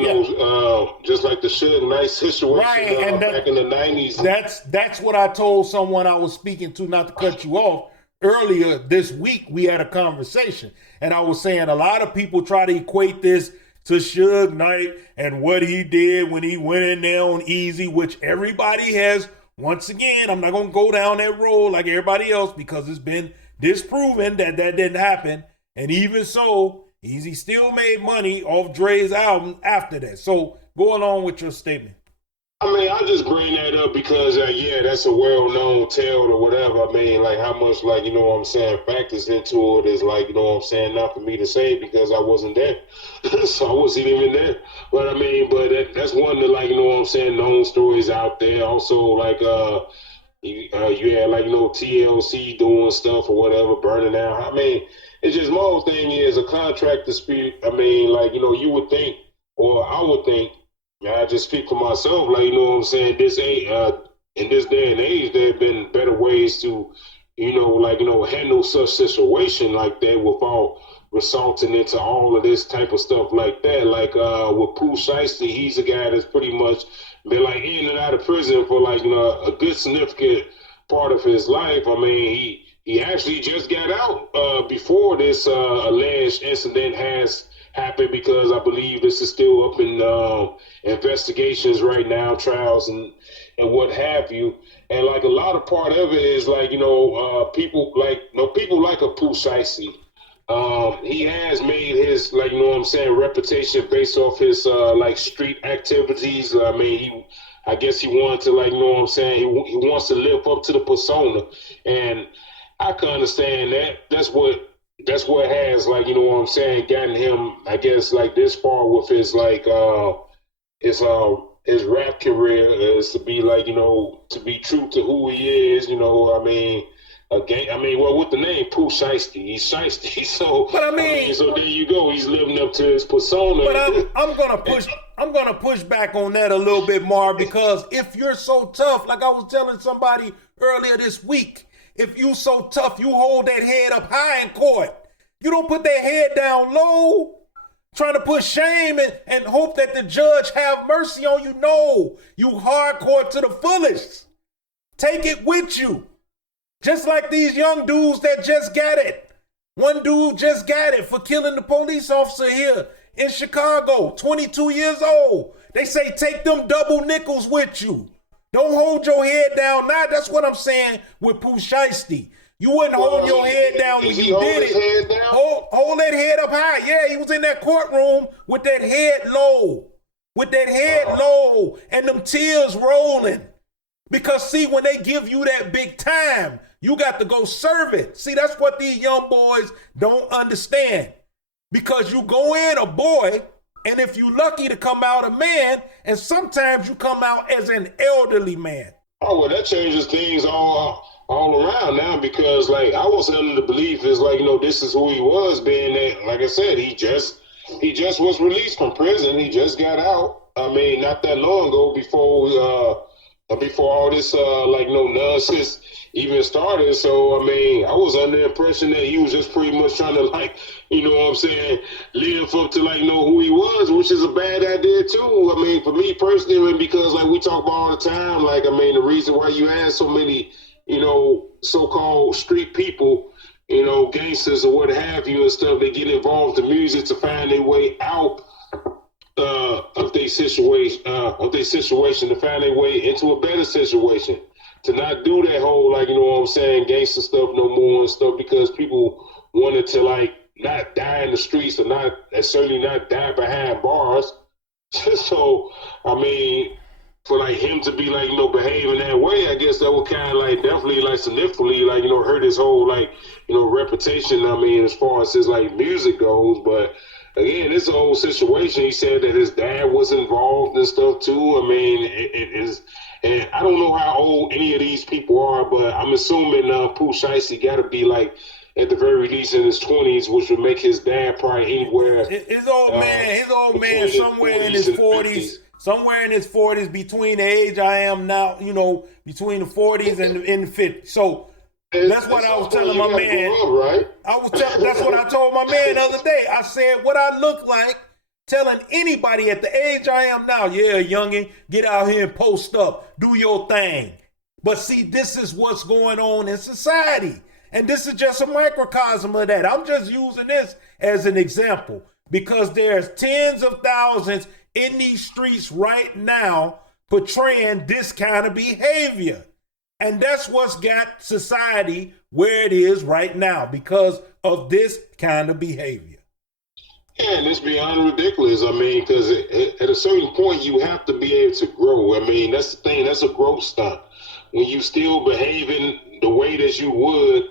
the Suge Knight situation right, back in the 90s. That's what I told someone I was speaking to, not to cut you off. Earlier this week, we had a conversation, and I was saying a lot of people try to equate this to Suge Knight and what he did when he went in there on Easy, which everybody has once again, I'm not going to go down that road like everybody else because it's been disproven that that didn't happen. And even so, Easy still made money off Dre's album after that. So go along with your statement. I mean, I just bring that up because, yeah, that's a well-known tale or whatever. I mean, like, how much, like, you know what I'm saying, factors into it is, like, you know what I'm saying, not for me to say because I wasn't there. So I wasn't even there. But, I mean, that's one of the, like, you know what I'm saying, known stories out there. Also, like, you had, like, you know, TLC doing stuff or whatever, burning out. I mean, it's just, my whole thing is a contract dispute. I mean, like, you know, you would think, or I would think, I just speak for myself, like, you know what I'm saying, in this day and age, there have been better ways to, you know, like, you know, handle such situation like that without resulting into all of this type of stuff like that. Like with Pooh Shiesty, he's a guy that's pretty much been like in and out of prison for like, you know, a good significant part of his life. I mean, he actually just got out before this alleged incident has happened, because I believe this is still up in investigations right now, trials and what have you. And like a lot of part of it is like, you know, people like a Pooh Shiesty. He has made his, like, you know what I'm saying, reputation based off his like street activities. I mean, I guess he wanted to, like, you know what I'm saying, he wants to live up to the persona, and I can understand that. That's what has, like, you know what I'm saying, gotten him, I guess, like this far with his like his rap career, is to be, like, you know, to be true to who he is, you know. I mean, well, with the name Pooh Shiesty, he's shiesty. So, but I mean, so there you go. He's living up to his persona. But I'm gonna push back on that a little bit more, because if you're so tough, like I was telling somebody earlier this week, if you so tough, you hold that head up high in court. You don't put that head down low, trying to put shame and hope that the judge have mercy on you. No, you hardcore to the fullest. Take it with you. Just like these young dudes that just got it. One dude just got it for killing the police officer here in Chicago, 22 years old. They say take them double nickels with you. Don't hold your head down. Now, that's what I'm saying with Pooh Shiesty. You wouldn't hold your head down when you did it. Hold that head up high. Yeah, he was in that courtroom with that head low. With that head low and them tears rolling. Because, see, when they give you that big time, you got to go serve it. See, that's what these young boys don't understand. Because you go in a boy, and if you lucky to come out a man, and sometimes you come out as an elderly man. Oh, well, that changes things all around now, because, like, I was under the belief is, like, you know, this is who he was, being that, like I said, he just was released from prison. He just got out. I mean, not that long ago, before all this, like, no nonsense even started. So, I mean, I was under the impression that he was just pretty much trying to, like, you know what I'm saying, live up to, like, know who he was, which is a bad idea, too. I mean, for me personally, because, like, we talk about all the time, like, I mean, the reason why you have so many, you know, so-called street people, you know, gangsters or what have you and stuff, they get involved in music to find their way out of their situation, to find their way into a better situation, to not do that whole, like, you know what I'm saying, gangster stuff no more and stuff, because people wanted to, like, not die in the streets, or not, and certainly not die behind bars. So, I mean, for, like, him to be, like, you know, behaving that way, I guess that would kind of, like, definitely, like, significantly, like, you know, hurt his whole, like, you know, reputation. I mean, as far as his, like, music goes. But again, this whole situation, he said that his dad was involved and stuff too. I mean, it is, and I don't know how old any of these people are, but I'm assuming Pooh Shiesty got to be, like, at the very least in his 20s, which would make his dad probably anywhere. His old man, somewhere in his 40s. Somewhere in his 40s, between the age I am now, you know, between the 40s and the 50s. So that's what I was telling my man. Right? That's what I told my man the other day. I said, what I look like telling anybody at the age I am now, yeah, youngin, get out here and post up, do your thing. But see, this is what's going on in society. And this is just a microcosm of that. I'm just using this as an example, because there's tens of thousands in these streets right now portraying this kind of behavior. And that's what's got society where it is right now because of this kind of behavior. Yeah, and it's beyond ridiculous. I mean, because at a certain point, you have to be able to grow. I mean, that's the thing. That's a growth stunt. When you still behaving the way that you would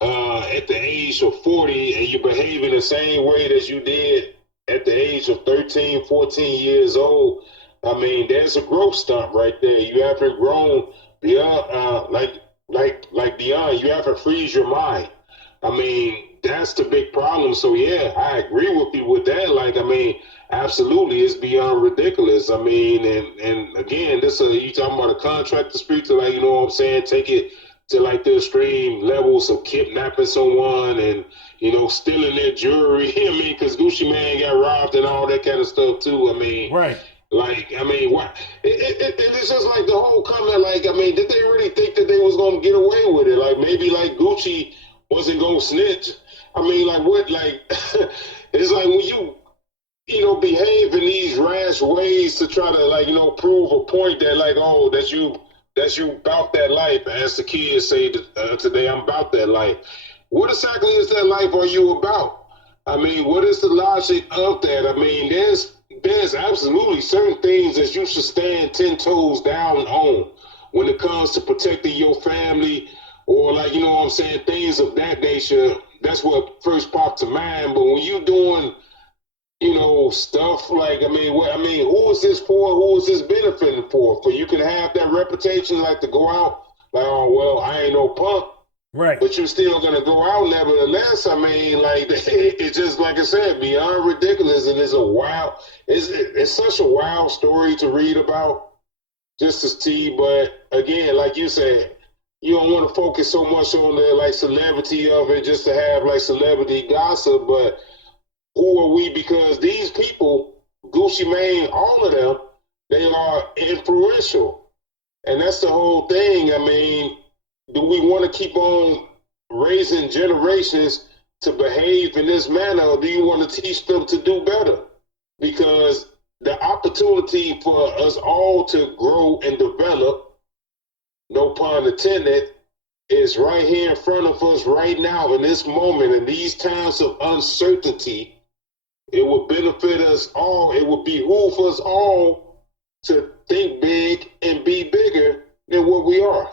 at the age of 40 and you behave in the same way that you did at the age of 13, 14 years old, I mean, there's a growth stunt right there. You haven't grown beyond, like beyond, you haven't freed your mind. I mean, that's the big problem. So yeah, I agree with you with that. Like, I mean, absolutely, it's beyond ridiculous. I mean, and again, you talking about a contract dispute to, like, you know what I'm saying? Take it to like the extreme levels of kidnapping someone and, you know, stealing their jewelry. I mean, because Gucci Mane got robbed and all that kind of stuff too. I mean, right. Like, I mean, what? It's just like the whole comment. Like, I mean, did they really think that they was gonna get away with it? Like, maybe like Gucci wasn't gonna snitch. I mean, like what? Like, it's like when you know, behave in these rash ways to try to, like, you know, prove a point that, like, oh, that you about that life. As the kids say today, I'm about that life. What exactly is that life are you about? I mean, what is the logic of that? I mean, there's absolutely certain things that you should stand 10 toes down on when it comes to protecting your family or, like, you know what I'm saying, things of that nature. That's what first popped to mind. But when you doing, you know, stuff like, I mean, who is this for? Who is this benefiting for? For you can have that reputation, like, to go out, like, oh, well, I ain't no punk. Right. But you're still going to go out nevertheless. I mean, like, it's just, like I said, beyond ridiculous. And it's such a wild story to read about, just to see. But again, like you said, you don't want to focus so much on the, like, celebrity of it just to have, like, celebrity gossip. But who are we? Because these people, Gucci Mane, all of them, they are influential. And that's the whole thing. I mean, do we want to keep on raising generations to behave in this manner, or do you want to teach them to do better? Because the opportunity for us all to grow and develop, no pun intended, is right here in front of us right now in this moment. In these times of uncertainty, it would benefit us all. It would behoove us all to think big and be bigger than what we are.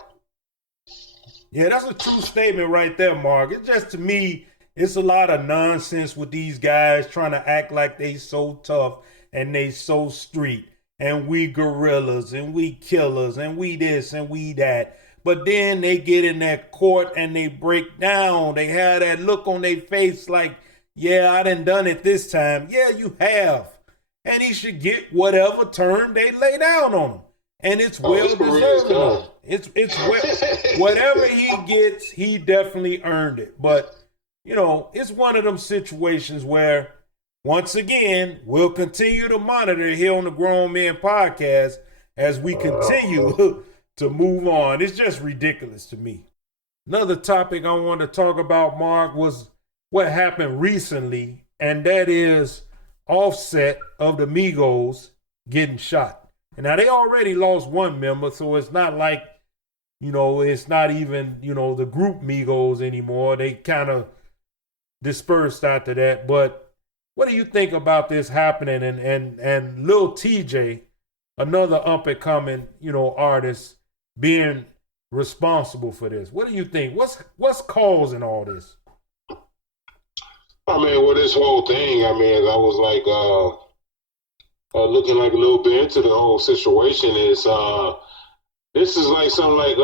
Yeah, that's a true statement right there, Mark. It's just, to me, it's a lot of nonsense with these guys trying to act like they so tough and they so street and we gorillas and we killers and we this and we that. But then they get in that court and they break down. They have that look on their face like, yeah, I done it this time. Yeah, you have. And he should get whatever term they lay down on him. And it's well deserved. It's whatever he gets, he definitely earned it. But, you know, it's one of them situations where, once again, we'll continue to monitor here on the Grown Men Podcast as we continue to move on. It's just ridiculous to me. Another topic I want to talk about, Mark, was what happened recently, and that is Offset of the Migos getting shot. And now they already lost one member, so it's not like, you know, it's not even, you know, the group Migos anymore. They kind of dispersed after that. But what do you think about this happening? And Lil TJ, another up and coming, you know, artist, being responsible for this. What do you think? What's causing all this? I mean, well, this whole thing, I mean, I was like looking like a little bit into the whole situation. Is this is like something like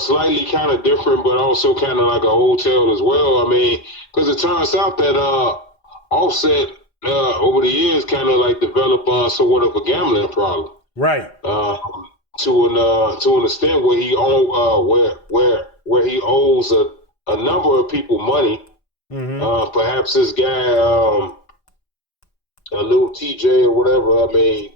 slightly kind of different, but also kind of like a old tale as well. I mean, because it turns out that Offset over the years kind of like developed somewhat of a gambling problem, right? To an extent where he where he owes a number of people money. Mm-hmm. Perhaps this guy, a little TJ or whatever. I mean,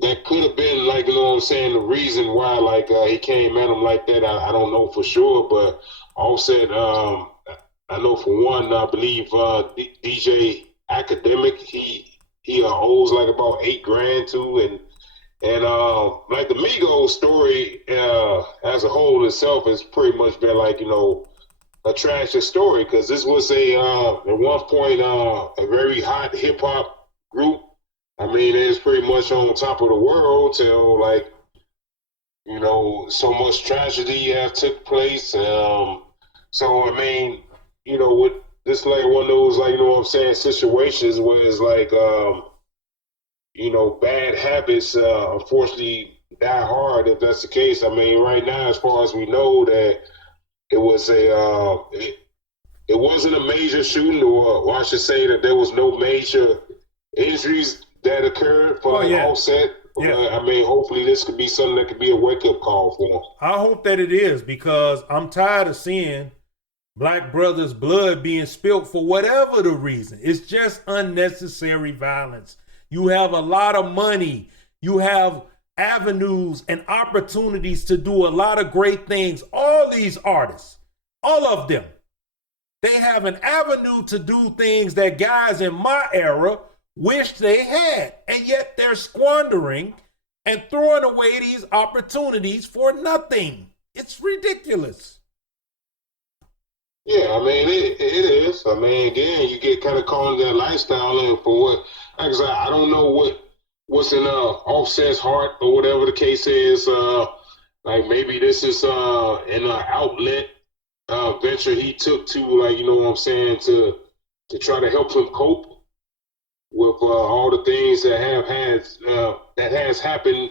that could have been, like, you know what I'm saying, the reason why, like, he came at him like that. I don't know for sure, but Offset, I know for one, I believe DJ Academic, he owes like about $8,000 to, and And like the Migos story as a whole itself has pretty much been like, a tragic story because this was at one point a very hot hip hop group. I mean, it's pretty much on top of the world till like, so much tragedy took place. So I mean, with this like one of those like what I'm saying situations where it's like bad habits unfortunately die hard if that's the case. I mean, right now, as far as we know, that it was it wasn't a major shooting, or I should say that there was no major injuries that occurred for Offset. Yeah. I mean, hopefully this could be something that could be a wake up call for him. I hope that it is, because I'm tired of seeing black brothers' blood being spilled for whatever the reason. It's just unnecessary violence. You have a lot of money. You have avenues and opportunities to do a lot of great things. All these artists, all of them, they have an avenue to do things that guys in my era wish they had, and yet they're squandering and throwing away these opportunities for nothing. It's ridiculous. Yeah, I mean, it is. I mean, again, you get kind of caught in that lifestyle, and for what, like I said, I don't know what's in Offset's heart or whatever the case is. Like maybe this is an outlet venture he took to, like, what I'm saying, to try to help him cope with all the things that has happened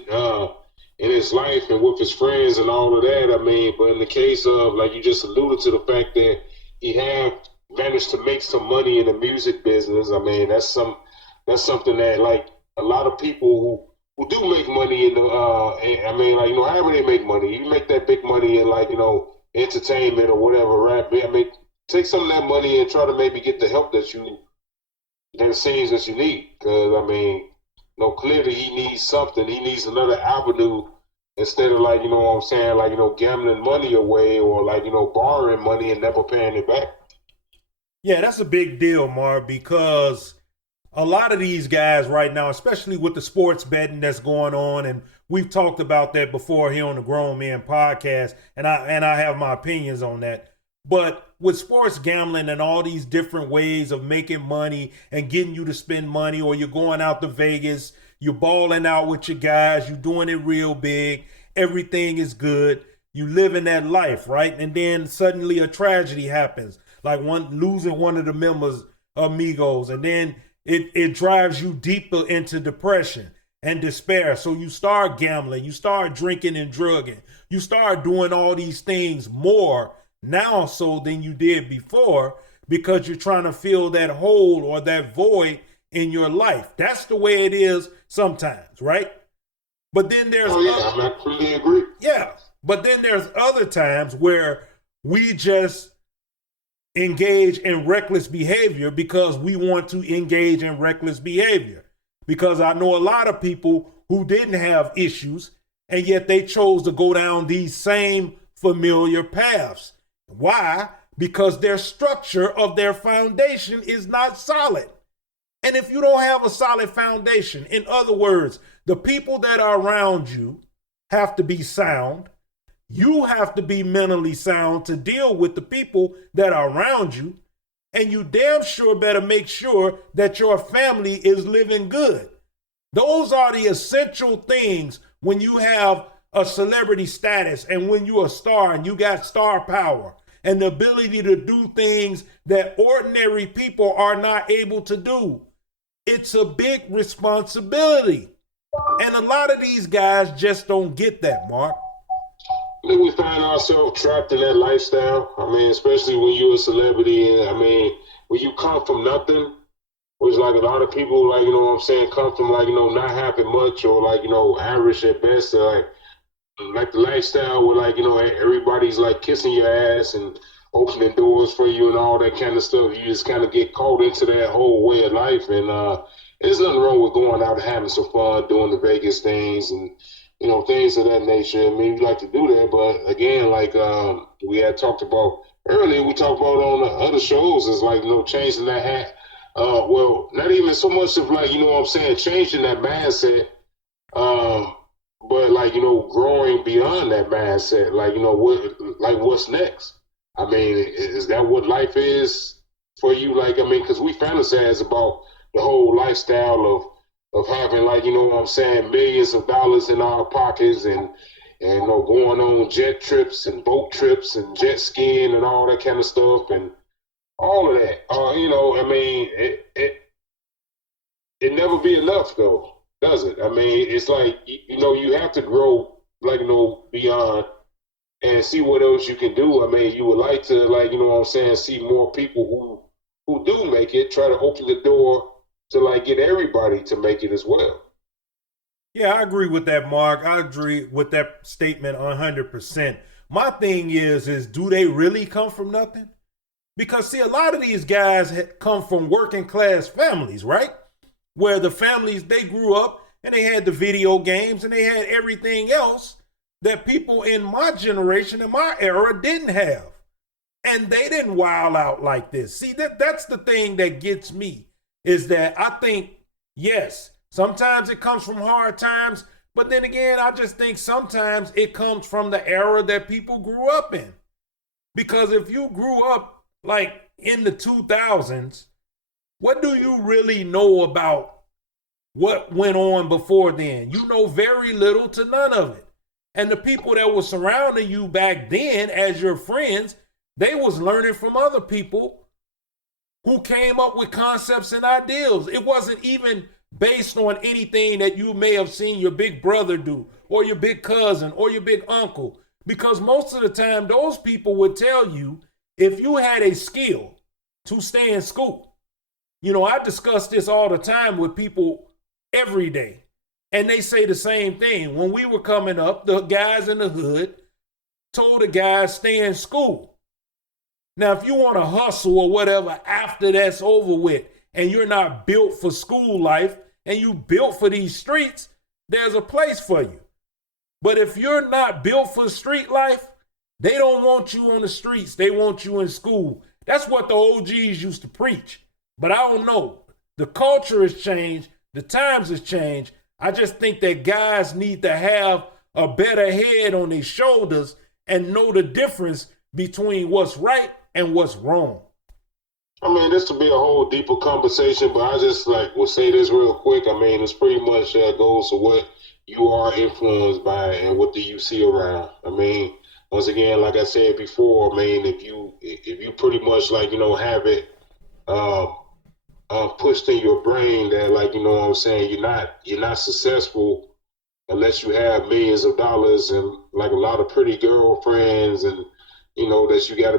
in his life and with his friends and all of that. I mean, but in the case of, like you just alluded to, the fact that he have managed to make some money in the music business. I mean, that's something that, like, a lot of people who do make money in the I mean, like, however they make money, you make that big money in, like, entertainment or whatever, right? I mean, take some of that money and try to maybe get the help that it seems that you need. Because, I mean, clearly he needs something. He needs another avenue instead of, like, what I'm saying, like, gambling money away or, like, borrowing money and never paying it back. Yeah, that's a big deal, Marv, because a lot of these guys right now, especially with the sports betting that's going on, and we've talked about that before here on the Grown Men podcast, and I have my opinions on that. But with sports gambling and all these different ways of making money and getting you to spend money, or you're going out to Vegas, you're balling out with your guys, you're doing it real big, everything is good, you living that life, right? And then suddenly a tragedy happens, like losing one of the members of Migos, and then it drives you deeper into depression and despair. So you start gambling, you start drinking and drugging, you start doing all these things more now so than you did before, because you're trying to fill that hole or that void in your life. That's the way it is sometimes, right? But then there's I completely agree. Yeah, but then there's other times where we just engage in reckless behavior because we want to engage in reckless behavior. Because I know a lot of people who didn't have issues, and yet they chose to go down these same familiar paths. Why? Because their structure of their foundation is not solid. And if you don't have a solid foundation, in other words, the people that are around you have to be sound. You have to be mentally sound to deal with the people that are around you. And you damn sure better make sure that your family is living good. Those are the essential things when you have a celebrity status and when you're a star and you got star power and the ability to do things that ordinary people are not able to do. It's a big responsibility. And a lot of these guys just don't get that, Mark. I think we find ourselves trapped in that lifestyle. I mean, especially when you're a celebrity, and I mean, when you come from nothing, which, like, a lot of people, like, what I'm saying, come from, like, not having much, or, like, average at best, like the lifestyle where, like, everybody's like kissing your ass and opening doors for you and all that kind of stuff. You just kind of get caught into that whole way of life. And there's nothing wrong with going out and having some fun, doing the Vegas things and, things of that nature. I mean, we like to do that, but again, like we had talked about earlier, we talked about on the other shows, is like, changing that hat. Well, not even so much of, like, changing that mindset, Um, but like growing beyond that mindset, like what's next? I mean, is that what life is for you? Like, I mean, because we fantasize about the whole lifestyle of having like what I'm saying, millions of dollars in our pockets and going on jet trips and boat trips and jet skiing and all that kind of stuff and all of that. I mean, it never be enough though, does it? I mean, it's like you have to grow like beyond and see what else you can do. I mean, you would like to like what I'm saying, see more people who do make it, try to open the door to like get everybody to make it as well. Yeah, I agree with that, Mark. I agree with that statement 100%. My thing is do they really come from nothing? Because see, a lot of these guys come from working class families, right? Where the families, they grew up and they had the video games and they had everything else that people in my generation, in my era, didn't have. And they didn't wild out like this. See, that's the thing that gets me, is that I think, yes, sometimes it comes from hard times, but then again, I just think sometimes it comes from the era that people grew up in. Because if you grew up like in the 2000s, what do you really know about what went on before then? You know very little to none of it. And the people that were surrounding you back then as your friends, they was learning from other people who came up with concepts and ideals. It wasn't even based on anything that you may have seen your big brother do or your big cousin or your big uncle. Because most of the time, those people would tell you if you had a skill to stay in school. I discuss this all the time with people every day. And they say the same thing. When we were coming up, the guys in the hood told the guys stay in school. Now, if you want to hustle or whatever after that's over with and you're not built for school life and you built for these streets, there's a place for you. But if you're not built for street life, they don't want you on the streets. They want you in school. That's what the OGs used to preach. But I don't know. The culture has changed. The times has changed. I just think that guys need to have a better head on their shoulders and know the difference between what's right and what's wrong. I mean, this will be a whole deeper conversation, but I just like will say this real quick. I mean, it's pretty much goes to what you are influenced by and what do you see around. I mean, once again, like I said before, I mean, if you pretty much like have it pushed in your brain that like what I'm saying, you're not successful unless you have millions of dollars and like a lot of pretty girlfriends and that you got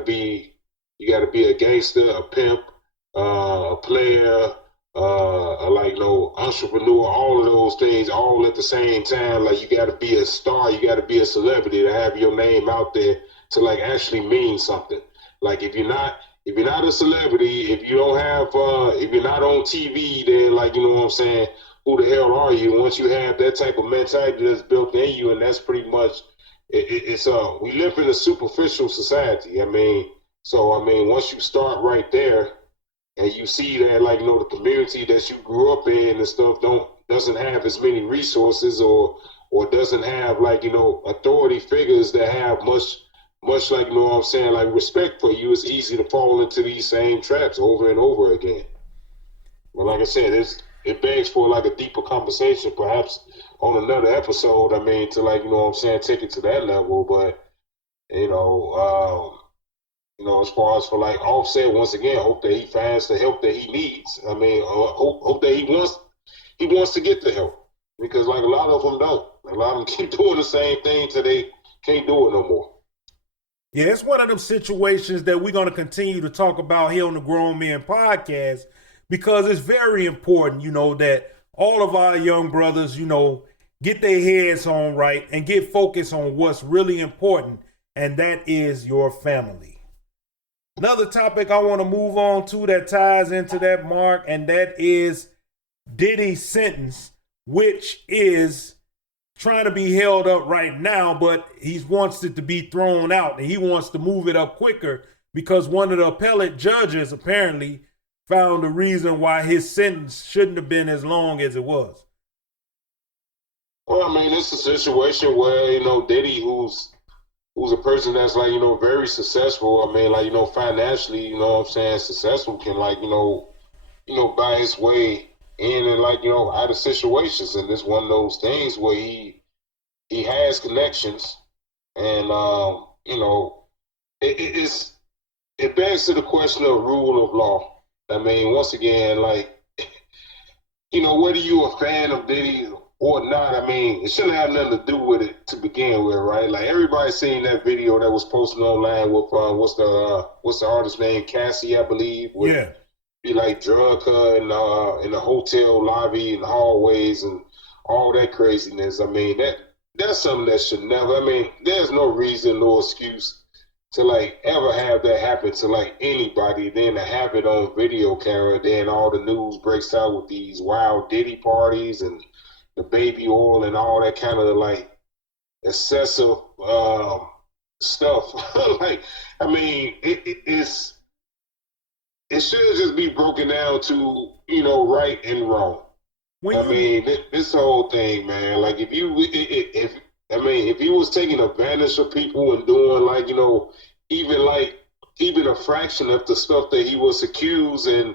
to be a gangster, a pimp, a player, like entrepreneur, all of those things, all at the same time. Like you got to be a star, you got to be a celebrity to have your name out there to like actually mean something. Like if you're not a celebrity, if you don't have, if you're not on TV, then like what I'm saying, who the hell are you? Once you have that type of mentality that's built in you, and that's pretty much it's we live in a superficial society. I mean. So I mean, once you start right there, and you see that like the community that you grew up in and stuff doesn't have as many resources or doesn't have like authority figures that have much like what I'm saying, like respect for you, it's easy to fall into these same traps over and over again. But like I said, it begs for like a deeper conversation, perhaps on another episode. I mean, to like what I'm saying, take it to that level, but as far as for like Offset, once again, hope that he finds the help that he needs. I mean, hope that he wants to get the help because like a lot of them don't. A lot of them keep doing the same thing till they can't do it no more. Yeah, it's one of them situations that we're going to continue to talk about here on the Grown Men Podcast because it's very important, that all of our young brothers, get their heads on right and get focused on what's really important, and that is your family. Another topic I want to move on to that ties into that, Mark, and that is Diddy's sentence, which is trying to be held up right now, but he wants it to be thrown out, and he wants to move it up quicker because one of the appellate judges apparently found a reason why his sentence shouldn't have been as long as it was. Well, I mean, it's a situation where, Diddy, who's a person that's like, very successful. I mean, like, financially, successful, can like, buy his way in and like, out of situations. And it's one of those things where he has connections, and it begs to the question of rule of law. I mean, once again, like, whether you a fan of Diddy or not, I mean, it shouldn't have nothing to do with it to begin with, right? Like, everybody seen that video that was posted online with what's the artist name, Cassie, I believe. With, yeah. Be like drug her in the hotel lobby and hallways and all that craziness. I mean, that's something that should never. I mean, there's no reason, no excuse to like ever have that happen to like anybody. Then to have it on video camera, then all the news breaks out with these wild Diddy parties and the baby oil and all that kind of like excessive stuff. Like, I mean, it should just be broken down to, right and wrong. This whole thing, man, like if he was taking advantage of people and doing like, even a fraction of the stuff that he was accused and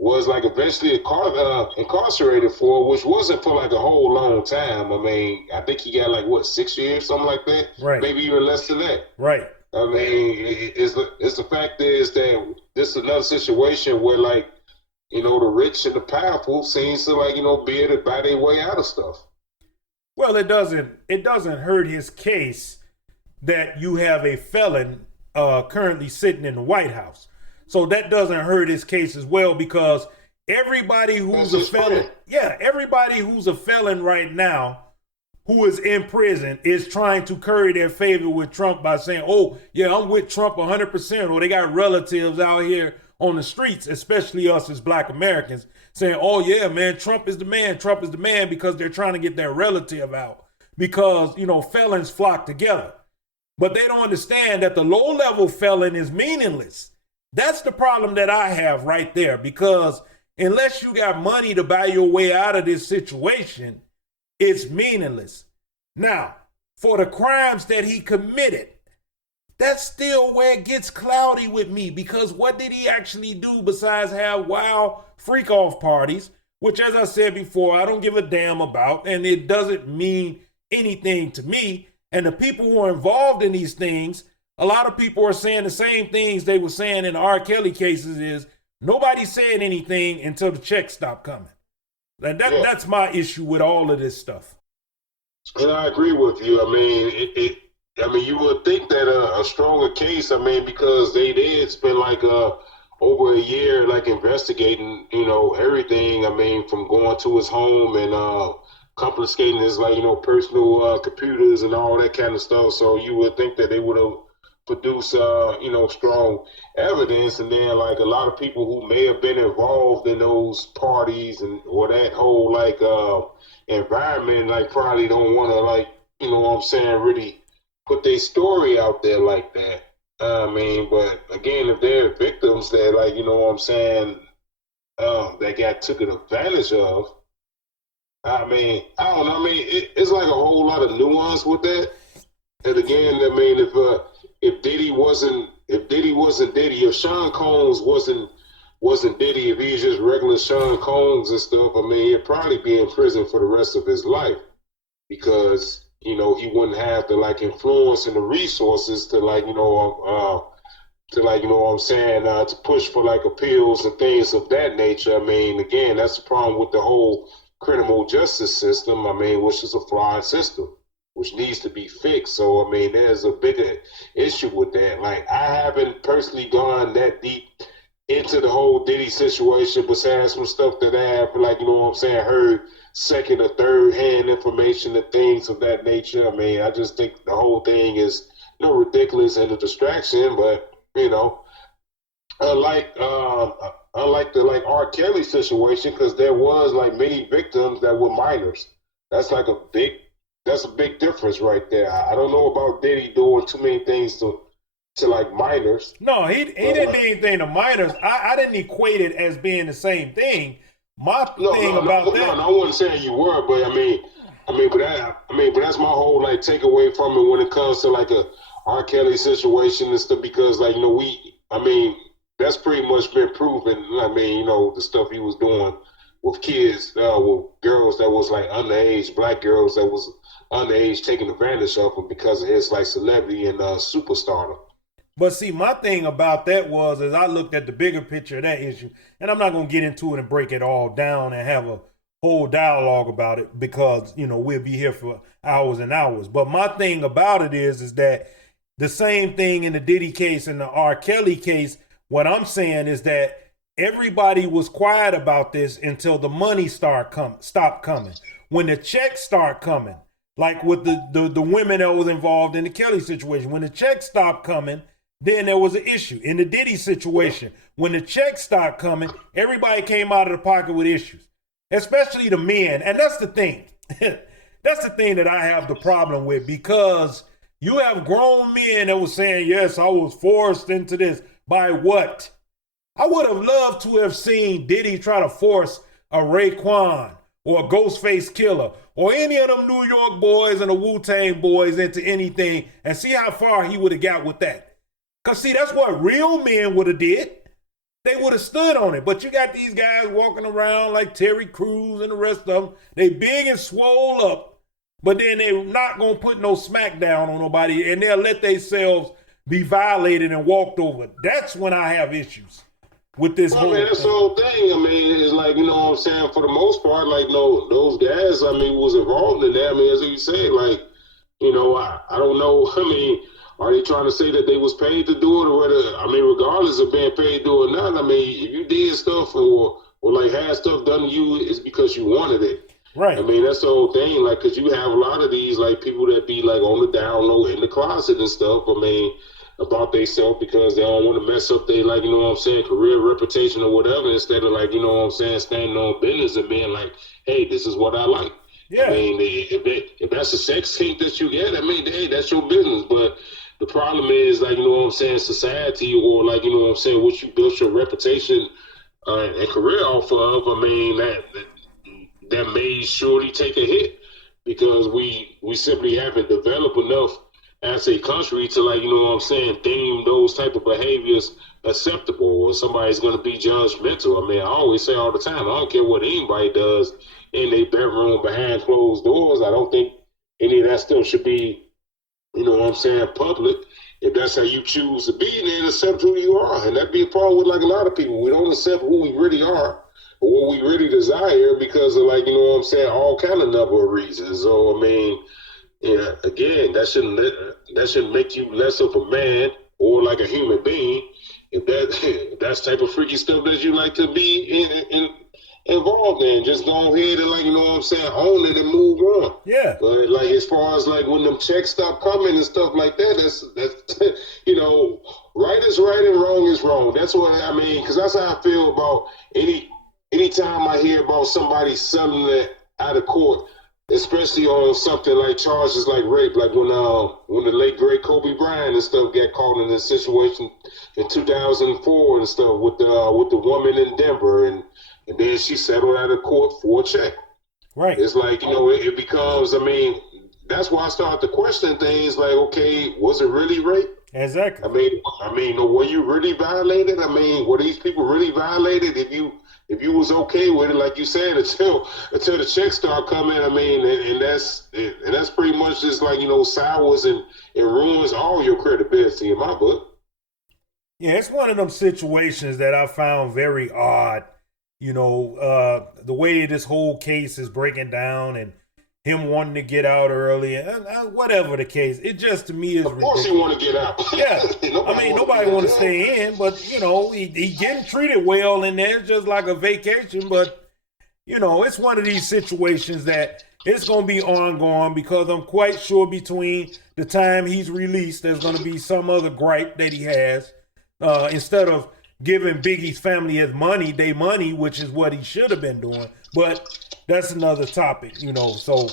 was like eventually incarcerated for, which wasn't for like a whole long time. I mean, I think he got like 6 years, something like that, right? Maybe even less than that, right? I mean, it's the fact is that this is another situation where like, the rich and the powerful seems to like, be able to buy their way out of stuff. Well, it doesn't hurt his case that you have a felon currently sitting in the White House. So that doesn't hurt his case as well, because everybody who's a felon, everybody who's a felon right now who is in prison is trying to curry their favor with Trump by saying, oh, yeah, I'm with Trump 100%. Or they got relatives out here on the streets, especially us as Black Americans, saying, oh, yeah, man, Trump is the man, because they're trying to get their relative out because, felons flock together. But they don't understand that the low-level felon is meaningless. That's the problem that I have right there, because unless you got money to buy your way out of this situation, it's meaningless. Now, for the crimes that he committed, that's still where it gets cloudy with me, because what did he actually do besides have wild freak-off parties, which, as I said before, I don't give a damn about, and it doesn't mean anything to me. And the people who are involved in these things, a lot of people are saying the same things they were saying in the R. Kelly cases is, nobody said anything until the checks stopped coming. And that's my issue with all of this stuff. And I agree with you. I mean, you would think that a stronger case, because they did spend like over a year like investigating, everything. From going to his home and confiscating his like, personal computers and all that kind of stuff. So you would think that they would have produced, strong evidence. And then like a lot of people who may have been involved in those parties or that whole like environment, like probably don't want to like, really put their story out there like that. But again, if they're victims that like, that got taken advantage of, I don't know. It's like a whole lot of nuance with that. And again, if Diddy wasn't Diddy, if Sean Combs wasn't Diddy, if he's just regular Sean Combs and stuff, he'd probably be in prison for the rest of his life, because he wouldn't have the like influence and the resources to like to push for like appeals and things of that nature. Again, that's the problem with the whole criminal justice system, which is a flawed system, which needs to be fixed. So, there's a bigger issue with that. Like, I haven't personally gone that deep into the whole Diddy situation, besides some stuff that I have, like, heard second or third hand information and things of that nature. I just think the whole thing is, ridiculous and a distraction, but, unlike the like R. Kelly situation, because there was like many victims that were minors. That's a big difference right there. I don't know about Diddy doing too many things to like minors. No, he didn't do anything to minors. I didn't equate it as being the same thing. I wasn't saying you were, but but that's my whole like takeaway from it when it comes to like a R. Kelly situation and stuff because like that's pretty much been proven. The stuff he was doing with kids, with girls that was like underage, black girls that was underage, taking advantage of him because of his like celebrity and superstardom. But see, my thing about that was, as I looked at the bigger picture of that issue, and I'm not going to get into it and break it all down and have a whole dialogue about it because, we'll be here for hours and hours. But my thing about it is that the same thing in the Diddy case and the R. Kelly case, what I'm saying is that everybody was quiet about this until the money stopped coming. When the checks start coming, like with the women that was involved in the Kelly situation, when the checks stopped coming, then there was an issue. In the Diddy situation, when the checks stopped coming, everybody came out of the pocket with issues, especially the men. And that's the thing. That's the thing that I have the problem with, because you have grown men that were saying, yes, I was forced into this. By what? I would have loved to have seen Diddy try to force a Raekwon or a Ghostface Killer or any of them New York boys and the Wu-Tang boys into anything and see how far he would have got with that. Because, see, that's what real men would have did. They would have stood on it. But you got these guys walking around like Terry Crews and the rest of them. They big and swole up, but then they're not going to put no smack down on nobody, and they'll let themselves be violated and walked over. That's when I have issues with this whole thing. That's the whole thing. It's like, you know what I'm saying, for the most part, like, no, those guys, was involved in that. As you say, like, I don't know. Are they trying to say that they was paid to do it, or whether, regardless of being paid to do it or not, if you did stuff or like had stuff done to you, it's because you wanted it. Right. That's the whole thing. Like, because you have a lot of these like people that be like on the down low in the closet and stuff. About themselves because they don't want to mess up their, like, career, reputation or whatever, instead of like, standing on business and being like, hey, this is what I like. Yeah. If that's a sex kink that you get, hey, that's your business. But the problem is, like, society, or like, what you built your reputation and career off of, that may surely take a hit because we simply haven't developed enough as a country to, like, deem those type of behaviors acceptable, or somebody's going to be judgmental. I always say all the time, I don't care what anybody does in their bedroom behind closed doors. I don't think any of that stuff should be, public. If that's how you choose to be, then accept who you are. And that'd be a problem with, like, a lot of people. We don't accept who we really are or what we really desire because of, like, all kind of number of reasons. So, again, that shouldn't make you less of a man or like a human being. If that's type of freaky stuff that you like to be involved in, just go ahead and, like, own it and move on. Yeah. But like, as far as like when them checks stop coming and stuff like that, that's right is right and wrong is wrong. That's what because that's how I feel about anytime I hear about somebody settling it out of court, especially on something like charges like rape, like when the late great Kobe Bryant and stuff got caught in this situation in 2004 and stuff with the woman in Denver, and then she settled out of court for a check. Right. It's like, it becomes, that's why I start to question things like, okay, was it really rape? Exactly. Were you really violated? Were these people really violated? If you was okay with it, like you said, until the checks start coming, and that's pretty much just like, sours and ruins all your credibility in my book. Yeah, it's one of them situations that I found very odd. The way this whole case is breaking down and him wanting to get out early and whatever the case, it just to me is ridiculous. Of course he want to get out. Yeah. Nobody want to stay in, but, he getting treated well in there, just like a vacation. But, it's one of these situations that it's going to be ongoing because I'm quite sure between the time he's released, there's going to be some other gripe that he has instead of giving Biggie's family his money, which is what he should have been doing. But that's another topic, so.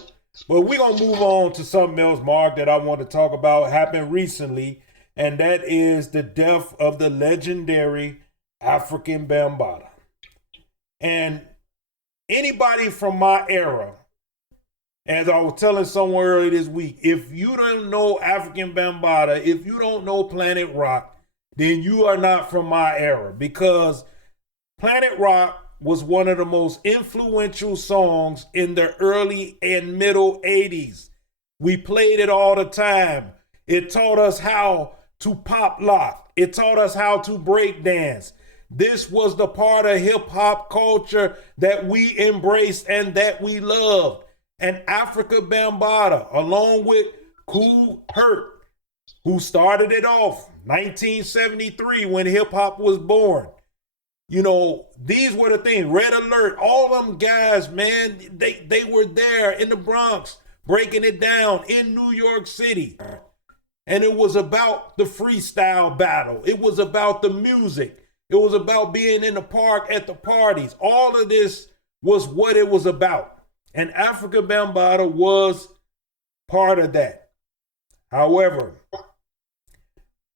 But we're going to move on to something else, Mark, that I want to talk about. Happened recently, and that is the death of the legendary African Bambaataa. And anybody from my era as I was telling someone earlier this week, if you don't know African Bambaataa, if you don't know Planet Rock, then you are not from my era, because Planet Rock was one of the most influential songs in the early and middle 80s. We played it all the time. It taught us how to pop lock. It taught us how to break dance. This was the part of hip hop culture that we embraced and that we loved. And Africa Bambaataa, along with Kool Herc, who started it off 1973 when hip hop was born. You know, these were the things. Red Alert, all them guys, man, they were there in the Bronx, breaking it down in New York City. And it was about the freestyle battle. It was about the music. It was about being in the park at the parties. All of this was what it was about. And Africa Bambaataa was part of that. However,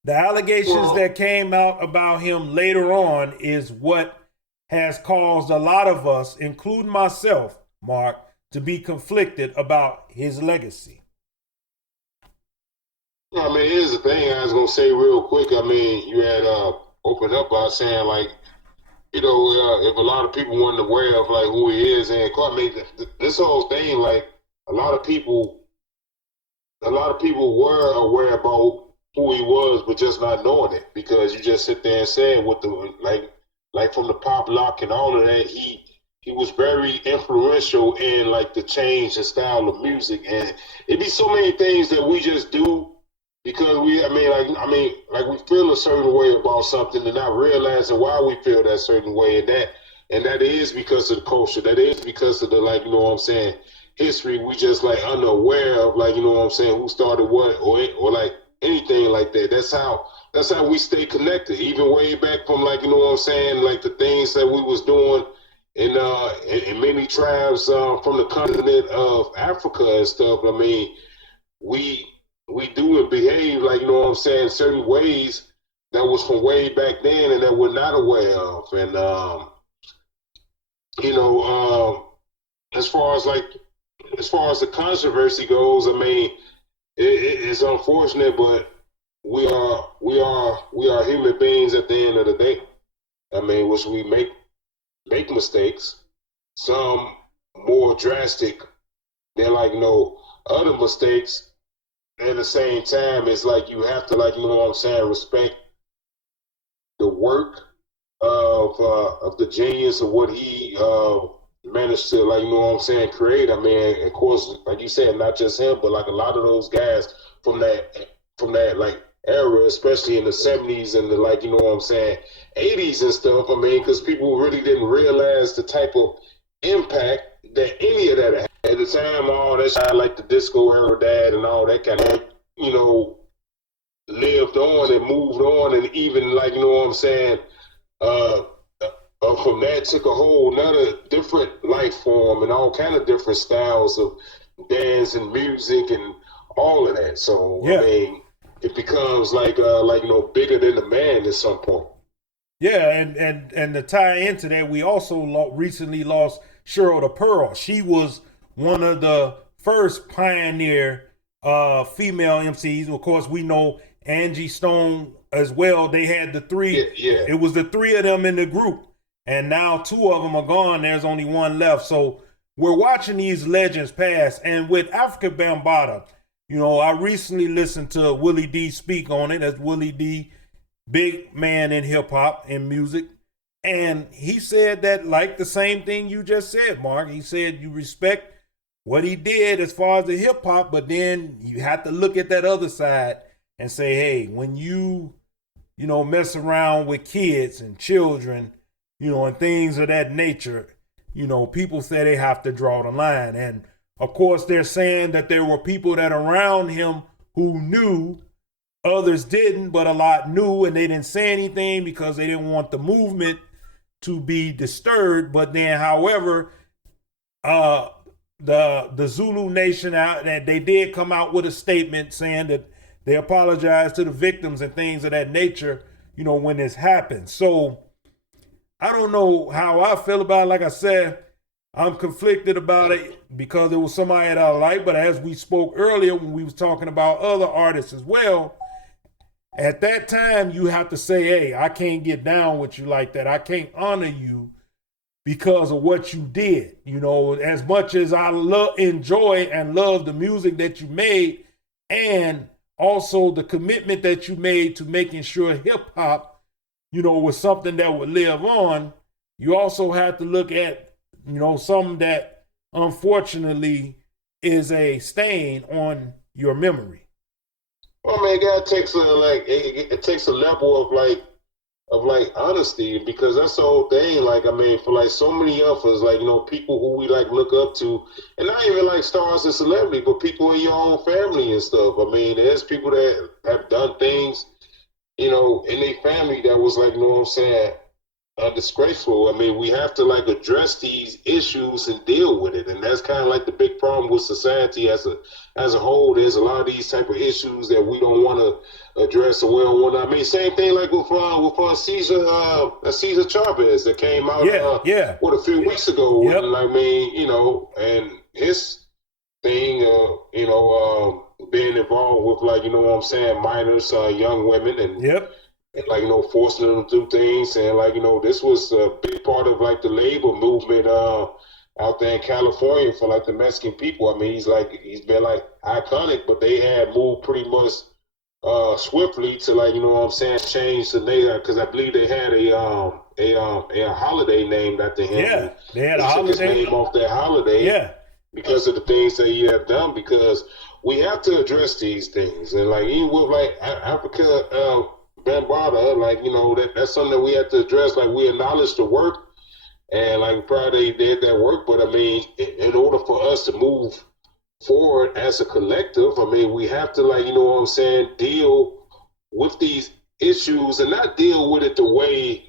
the allegations that came out about him later on is what has caused a lot of us, including myself, Mark, to be conflicted about his legacy. I mean, here's the thing I was going to say real quick. I mean, you had opened up by saying, like, you know, if a lot of people weren't aware of, like, who he is. And I mean, this whole thing, like, a lot of people were aware about who he was, but just not knowing it, because you just sit there and say with the like from the pop lock and all of that, he was very influential in like the change and style of music, and it'd be so many things that we just do because we feel a certain way about something and not realizing why we feel that certain way, and that is because of the culture, that is because of the, like, you know what I'm saying, history. We just like unaware of, like, you know what I'm saying, who started what or like anything like that. That's how we stay connected, even way back from, like, you know what I'm saying, like the things that we was doing in many tribes from the continent of Africa and stuff. I mean, we do and behave, like, you know what I'm saying, certain ways that was from way back then and that we're not aware of. And as far as the controversy goes, I mean, it's unfortunate, but we are human beings at the end of the day. I mean, which we make mistakes, some more drastic than, like, other mistakes. At the same time, it's like you have to, like, you know what I'm saying, respect the work of the genius of what he managed to, like, you know what I'm saying, create. I mean, of course, like you said, not just him, but like a lot of those guys from that like era, especially in the 70s and the, like, you know what I'm saying, 80s and stuff. I mean, because people really didn't realize the type of impact that any of that had. At the time, all that shit, like the disco era dad and all that kind of, you know, lived on and moved on, and even, like, you know what I'm saying, from that took a whole nother different life form and all kind of different styles of dance and music and all of that. So yeah. I mean, it becomes like bigger than the man at some point. Yeah, and to tie into that, we also recently lost Cheryl the Pearl. She was one of the first pioneer female MCs. Of course, we know Angie Stone as well. They had the three. Yeah. It was the three of them in the group. And now two of them are gone. There's only one left. So we're watching these legends pass. And with Africa Bambaataa, you know, I recently listened to Willie D speak on it. That's Willie D, big man in hip hop and music. And he said that, like the same thing you just said, Mark. He said you respect what he did as far as the hip hop, but then you have to look at that other side and say, hey, when you mess around with kids and children, you know, and things of that nature, you know, people say they have to draw the line. And of course, they're saying that there were people that around him who knew, others didn't, but a lot knew, and they didn't say anything because they didn't want the movement to be disturbed. But then, however, the Zulu Nation that they did come out with a statement saying that they apologized to the victims and things of that nature, you know, when this happened. So I don't know how I feel about it. Like I said, I'm conflicted about it because it was somebody that I like, but as we spoke earlier when we was talking about other artists as well, at that time you have to say, hey, I can't get down with you like that. I can't honor you because of what you did. You know, as much as I enjoy and love the music that you made, and also the commitment that you made to making sure hip hop, you know, was something that would live on, you also have to look at, you know, something that unfortunately is a stain on your memory. Well, man, God takes it takes a level of like honesty, because that's the whole thing. Like, I mean, for like so many of us, like, you know, people who we like look up to, and not even like stars and celebrity, but people in your own family and stuff. I mean, there's people that have done things, you know, in their family that was like, you know what I'm saying, disgraceful. I mean, we have to like address these issues and deal with it, and that's kind of like the big problem with society as a whole. There's a lot of these type of issues that we don't want to address, or we don't want to. I mean, same thing like with Caesar Chavez that came out, what, a few weeks ago. Yep. And I mean, you know, and his thing, being involved with, like, you know what I'm saying, minors, young women, and Yep. and, like, you know, forcing them to do things. And, like, you know, this was a big part of like the labor movement out there in California for like the Mexican people. I mean, he's been like iconic, but they had moved pretty much swiftly to, like, you know what I'm saying, change the name, because I believe they had a holiday named after him. Yeah, they had a took his holiday. name off that holiday. Yeah. Because of the things that he have done, because we have to address these things. And like, even with like Africa Bambaataa, like, you know, that's something that we have to address. Like, we acknowledge the work, and like Friday did that work, but I mean, in order for us to move forward as a collective, I mean, we have to, like, you know what I'm saying, deal with these issues, and not deal with it the way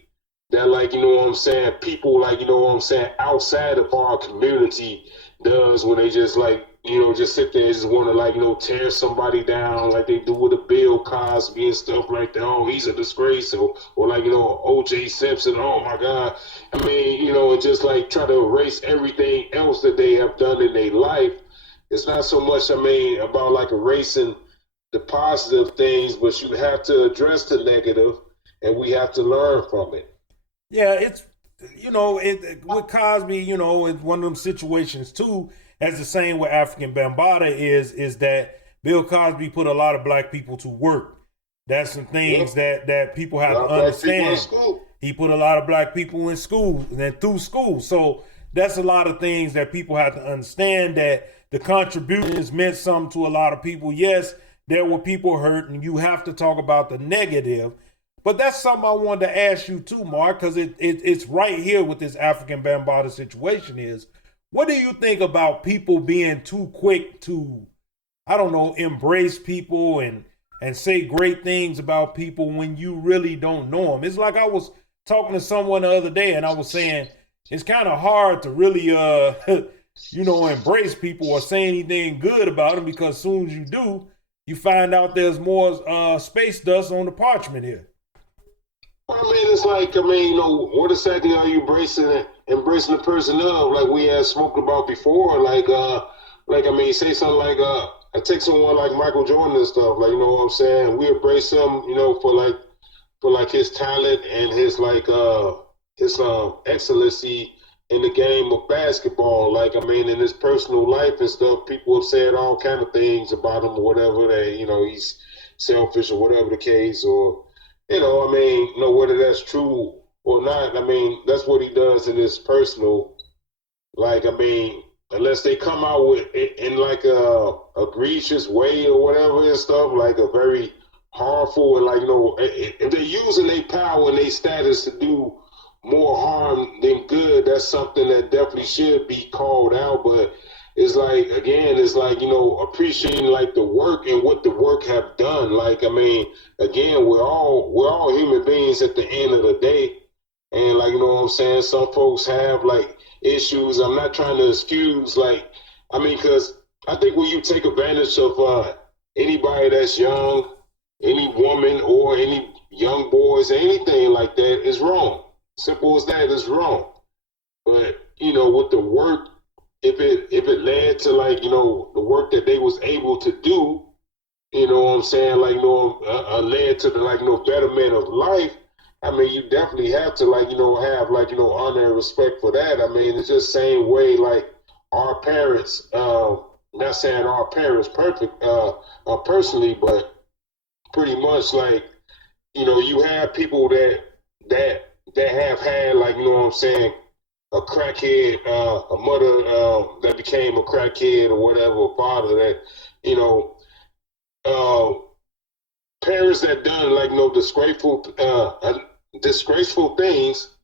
that, like, you know what I'm saying, people, like, you know what I'm saying, outside of our community does, when they just, like, you know, just sit there and just want to, like, you know, tear somebody down like they do with a Bill Cosby and stuff like that. Oh, he's a disgrace. Or like, you know, O.J. Simpson. Oh, my God. I mean, you know, and just like try to erase everything else that they have done in their life. It's not so much, I mean, about like erasing the positive things, but you have to address the negative, and we have to learn from it. Yeah, it's, you know, with Cosby, you know, it's one of them situations too, as the same with African Bambaataa is that Bill Cosby put a lot of black people to work. That's some things that people have to understand. He put a lot of black people in school and through school. So that's a lot of things that people have to understand, that the contributions meant something to a lot of people. Yes, there were people hurt, and you have to talk about the negative. But that's something I wanted to ask you too, Mark, because it's right here with this African Bambaataa situation is, what do you think about people being too quick to, I don't know, embrace people and say great things about people when you really don't know them? It's like I was talking to someone the other day, and I was saying it's kind of hard to really, you know, embrace people or say anything good about them, because as soon as you do, you find out there's more space dust on the parchment here. Well, I mean, it's like, I mean, you know, what exactly are you embracing the person of? Like we had spoken about before, like I mean, say something like, I take someone like Michael Jordan and stuff, like, you know what I'm saying? We embrace him, you know, for like his talent and his excellency in the game of basketball. Like, I mean, in his personal life and stuff, people have said all kind of things about him or whatever, that, you know, he's selfish or whatever the case, or, you know, I mean, you know, whether that's true or not, I mean, that's what he does in his personal, like, I mean, unless they come out with it in like a egregious way or whatever and stuff, like a very harmful, and, like, you know, if they're using their power and their status to do more harm than good, that's something that definitely should be called out. But it's like, again, it's like, you know, appreciating like the work and what the work have done. Like, I mean, again, we're all human beings at the end of the day. And, like, you know what I'm saying, some folks have like issues. I'm not trying to excuse, like, I mean, because I think when you take advantage of anybody that's young, any woman or any young boys, anything like that is wrong. Simple as that, is wrong. But with the work, if it led to like, the work that they was able to do, you know what I'm saying, like, led to the, like, betterment of life. I mean, you definitely have to, like, have, like, honor and respect for that. I mean, it's just same way, like, our parents, not saying our parents perfect, personally, but pretty much, like, you have people that have had, like, you know what I'm saying, a crackhead, a mother that became a crackhead or whatever, a father that, you know, uh, parents that done, like, disgraceful things.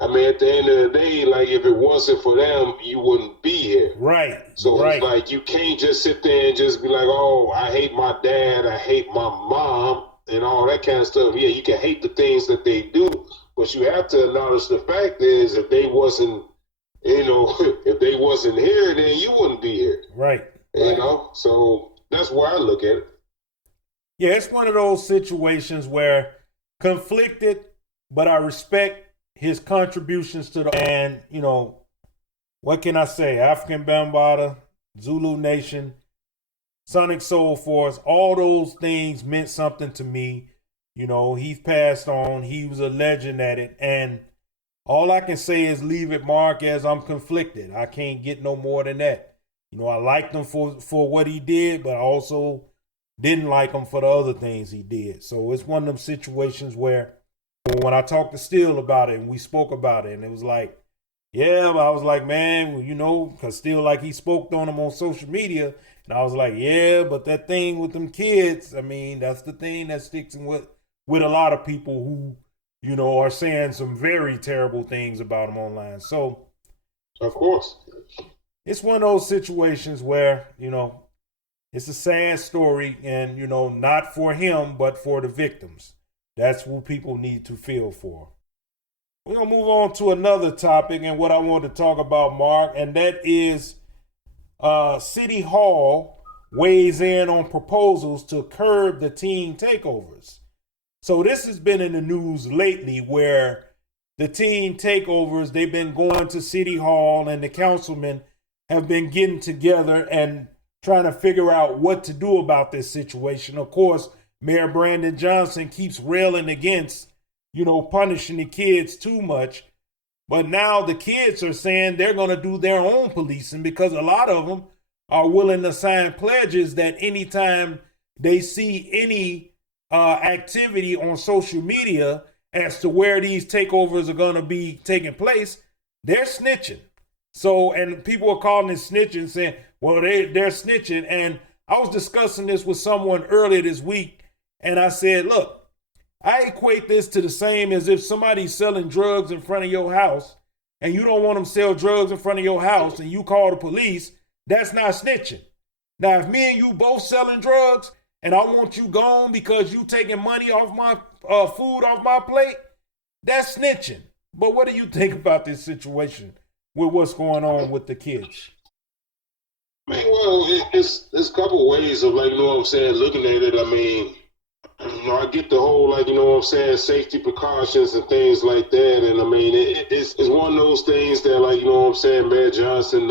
I mean, at the end of the day, like, if it wasn't for them, you wouldn't be here. Right. So right. it's like, you can't just sit there and just be like, oh, I hate my dad, I hate my mom, and all that kind of stuff. Yeah, you can hate the things that they do, but you have to acknowledge the fact is, if they wasn't, if they wasn't here, then you wouldn't be here. Right. You know, so that's where I look at it. Yeah, it's one of those situations where conflicted, but I respect his contributions to the, and, what can I say? African Bambaataa, Zulu Nation, Sonic Soul Force, all those things meant something to me. He's passed on. He was a legend at it. And all I can say is leave it, Mark, as I'm conflicted. I can't get no more than that. I liked him for what he did, but I also didn't like him for the other things he did. So it's one of them situations where when I talked to Steele about it and we spoke about it, and it was like, yeah, but I was like, man, because Steele, like, he spoke on him on social media, and I was like, yeah, but that thing with them kids, I mean, that's the thing that sticks with a lot of people who, are saying some very terrible things about him online. So, of course, it's one of those situations where, it's a sad story, and, not for him, but for the victims. That's who people need to feel for. We're going to move on to another topic, and what I want to talk about, Mark, and that is City Hall weighs in on proposals to curb the teen takeovers. So this has been in the news lately, where the teen takeovers, they've been going to City Hall, and the councilmen have been getting together and trying to figure out what to do about this situation. Of course, Mayor Brandon Johnson keeps railing against, punishing the kids too much. But now the kids are saying they're going to do their own policing, because a lot of them are willing to sign pledges that anytime they see any activity on social media as to where these takeovers are going to be taking place, they're snitching. So, and people are calling it snitching, saying, well, they're snitching. And I was discussing this with someone earlier this week, and I said, look, I equate this to the same as if somebody's selling drugs in front of your house and you don't want them to sell drugs in front of your house and you call the police. That's not snitching. Now, if me and you both selling drugs and I want you gone because you taking money off my food off my plate, that's snitching. But what do you think about this situation with what's going on with the kids? Man, well, it's a couple ways of, like, looking at it. I mean, I get the whole, like, safety precautions and things like that. And I mean, it's one of those things that, like, Mayor Johnson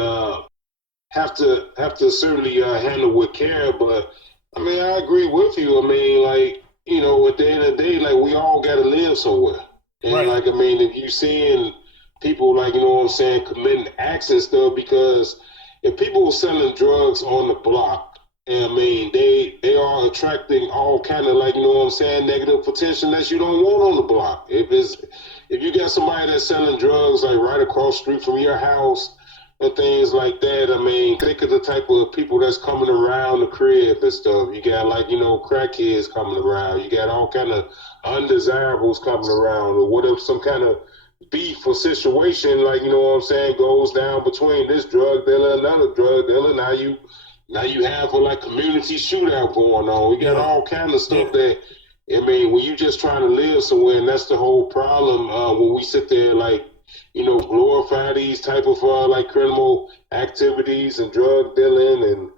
have to certainly handle with care. But I mean, I agree with you. I mean, like, at the end of the day, like, we all got to live somewhere. And right. Like, I mean, if you seeing people, like, committing acts and stuff, because if people were selling drugs on the block, I mean, they are attracting all kind of, like, negative attention that you don't want on the block. If you got somebody that's selling drugs, like, right across the street from your house and things like that, I mean, think of the type of people that's coming around the crib and stuff. You got, like, crackheads coming around. You got all kind of undesirables coming around. Or what if some kind of beef or situation, like, goes down between this drug dealer and another drug dealer. Now you have a, like, community shootout going on. We got all kind of stuff that, I mean, when you just trying to live somewhere, and that's the whole problem when we sit there, like, glorify these type of like criminal activities and drug dealing and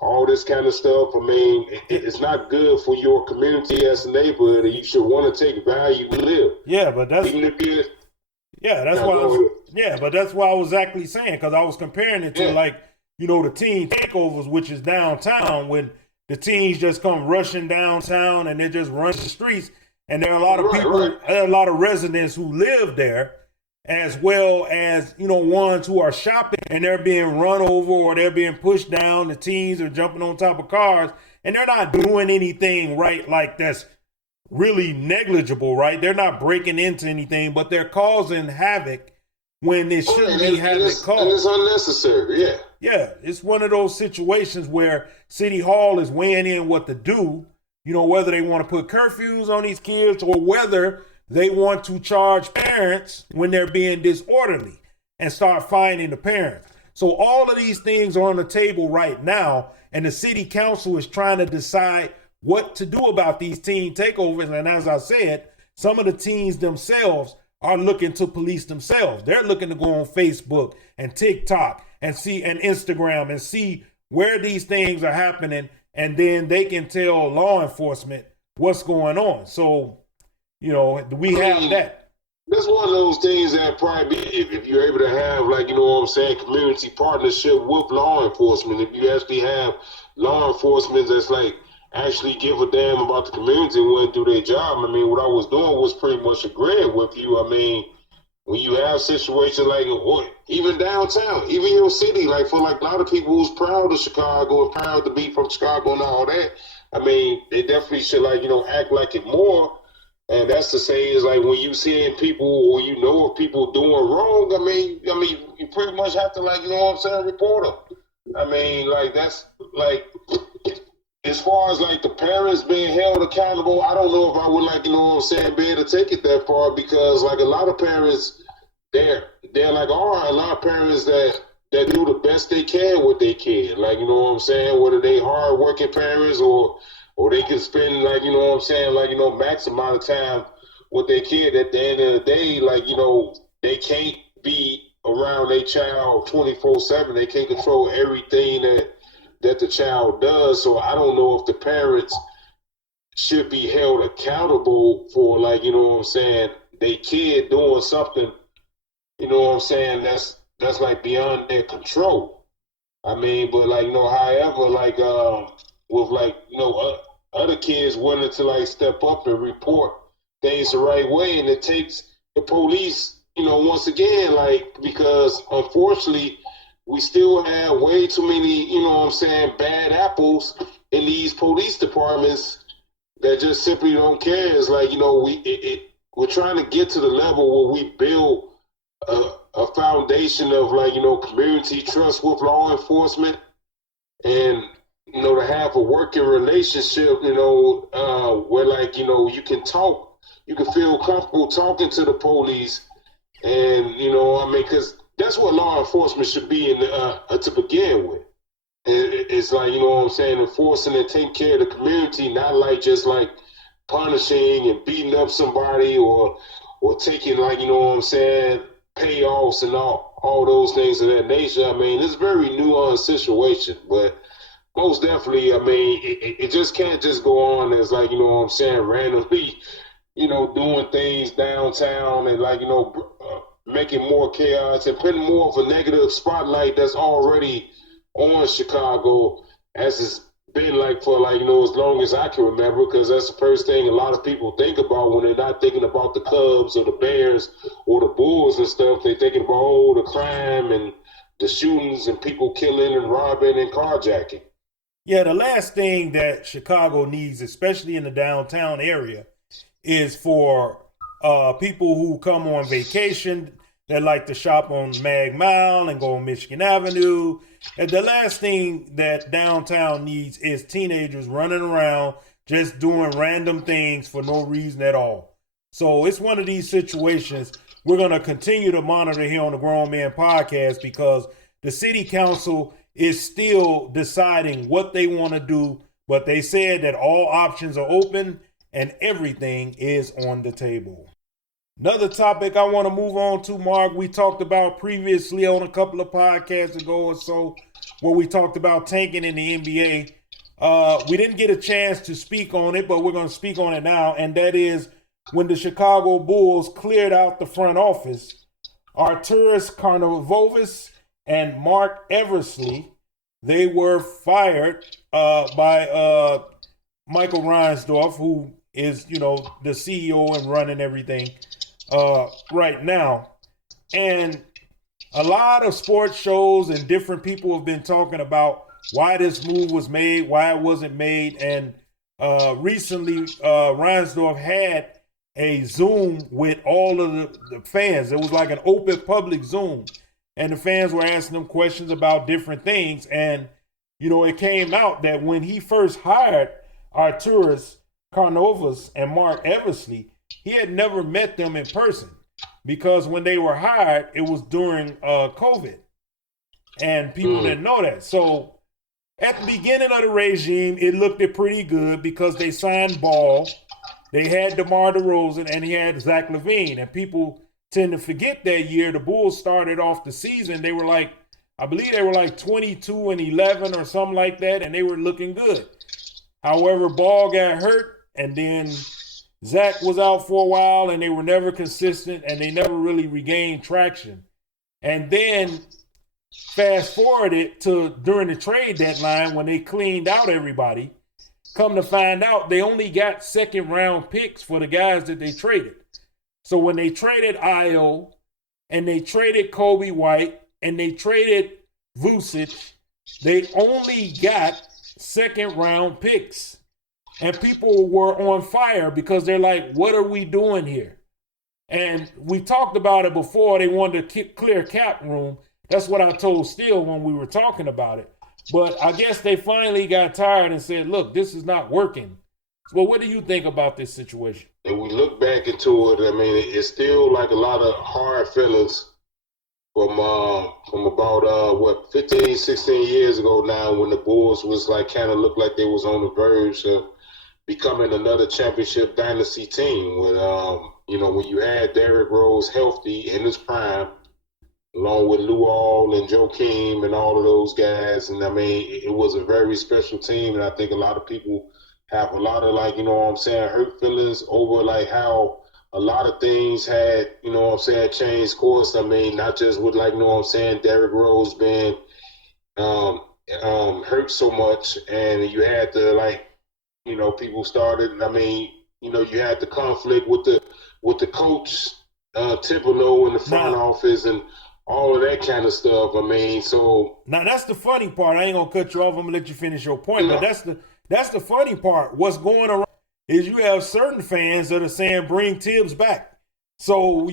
all this kind of stuff. I mean, it's not good for your community as a neighborhood, and you should want to take value to live. Yeah, but that's... Even if Yeah, that's why. But that's why I was exactly saying, because I was comparing it to like, you know, the teen takeovers, which is downtown, when the teens just come rushing downtown and they just run the streets, and there are a lot of people, there are a lot of residents who live there, as well as, you know, ones who are shopping and they're being run over or they're being pushed down. The teens are jumping on top of cars and they're not doing anything right, like that's really negligible, right? They're not breaking into anything, but they're causing havoc when it shouldn't be havoc caused. And it's unnecessary, yeah. Yeah, it's one of those situations where City Hall is weighing in what to do, you know, whether they want to put curfews on these kids or whether they want to charge parents when they're being disorderly and start fining the parents. So all of these things are on the table right now, and the city council is trying to decide what to do about these teen takeovers. And as I said, some of the teens themselves are looking to police themselves. They're looking to go on Facebook and TikTok and Instagram and see where these things are happening, and then they can tell law enforcement what's going on. So, you know, we have that. That's one of those things that probably, if you're able to have, like, you know what I'm saying, community partnership with law enforcement, if you actually have law enforcement that's like actually give a damn about the community and want to do their job. I mean, what I was doing was pretty much agreeing with you. I mean, when you have situations like, or even downtown, even your city, like for like a lot of people who's proud of Chicago and proud to be from Chicago and all that, I mean, they definitely should, like, you know, act like it more. And that's to say is like when you seeing people or you know of people doing wrong, I mean, you pretty much have to, like, you know what I'm saying, report them. I mean, like, that's like, as far as like the parents being held accountable, I don't know if I would, like, you know what I'm saying, be able to take it that far, because like a lot of parents, they're like, a lot of parents that do the best they can with their kid. Like, you know what I'm saying, whether they hard working parents or they can spend, like, you know what I'm saying, like, you know, max amount of time with their kid. At the end of the day, like, you know, they can't be around their child 24/7. They can't control everything that the child does. So I don't know if the parents should be held accountable for, like, you know what I'm saying, they kid doing something, you know what I'm saying, that's like beyond their control. I mean, but like, you know, however, like, with, like, you know, other kids willing to, like, step up and report things the right way, and it takes the police, you know, once again, like, because unfortunately we still have way too many, you know what I'm saying, bad apples in these police departments that just simply don't care. It's like, you know, we're trying to get to the level where we build a foundation of, like, you know, community trust with law enforcement, and, you know, to have a working relationship, you know, where, like, you know, you can feel comfortable talking to the police, and, you know, I mean, because that's what law enforcement should be in to begin with. It's like, you know what I'm saying, enforcing and taking care of the community, not like just like punishing and beating up somebody or taking, like, you know what I'm saying, payoffs and all those things of that nature. I mean, it's a very nuanced situation, but most definitely, I mean, it just can't just go on as, like, you know what I'm saying, randomly, you know, doing things downtown and, like, you know, making more chaos and putting more of a negative spotlight that's already on Chicago, as it's been like for, like, you know, as long as I can remember, because that's the first thing a lot of people think about when they're not thinking about the Cubs or the Bears or the Bulls and stuff. They're thinking about, the crime and the shootings and people killing and robbing and carjacking. Yeah, the last thing that Chicago needs, especially in the downtown area, is for people who come on vacation that like to shop on Mag Mile and go on Michigan Avenue. And the last thing that downtown needs is teenagers running around just doing random things for no reason at all. So it's one of these situations we're going to continue to monitor here on the Grown Man Podcast, because the city council is still deciding what they want to do, but they said that all options are open and everything is on the table. Another topic I want to move on to, Mark, we talked about previously on a couple of podcasts ago or so, where we talked about tanking in the NBA. We didn't get a chance to speak on it, but we're going to speak on it now, and that is when the Chicago Bulls cleared out the front office Arturas Karnavovis and Mark Eversley. They were fired by Michael Reinsdorf, who is, the CEO and running everything right now. And a lot of sports shows and different people have been talking about why this move was made, why it wasn't made. And recently, Reinsdorf had a Zoom with all of the fans. It was like an open public Zoom. And the fans were asking him questions about different things. And, it came out that when he first hired Arturas Karnavovis and Mark Eversley, he had never met them in person because when they were hired, it was during COVID. And people didn't know that. So at the beginning of the regime, it looked pretty good because they signed Ball. They had DeMar DeRozan and he had Zach LaVine. And people tend to forget that year the Bulls started off the season. They were like, I believe they were like 22-11 or something like that, and they were looking good. However, Ball got hurt, and then Zach was out for a while, and they were never consistent, and they never really regained traction. And then fast forward it to during the trade deadline when they cleaned out everybody. Come to find out, they only got second-round picks for the guys that they traded. So when they traded Io, and they traded Kobe White, and they traded Vucevic, they only got second-round picks. And people were on fire because they're like, what are we doing here? And we talked about it before. They wanted to clear cap room. That's what I told Steele when we were talking about it. But I guess they finally got tired and said, look, this is not working. Well, what do you think about this situation? And we look back into it, I mean, it's still like a lot of hard feelings from about 15, 16 years ago now, when the Bulls was like kind of looked like they was on the verge of becoming another championship dynasty team. When when you had Derrick Rose healthy in his prime, along with Lou All and Joakim and all of those guys, and I mean, it was a very special team, and I think a lot of people have a lot of hurt feelings over like how a lot of things had, changed course. I mean, not just with Derrick Rose being hurt so much, and you had to people started. I mean, you had the conflict with the coach, Thibodeau, in the front office, and all of that kind of stuff. I mean, so now that's the funny part. I ain't gonna cut you off. I'm gonna let you finish your point, but that's the funny part. What's going around is you have certain fans that are saying bring Tibbs back. So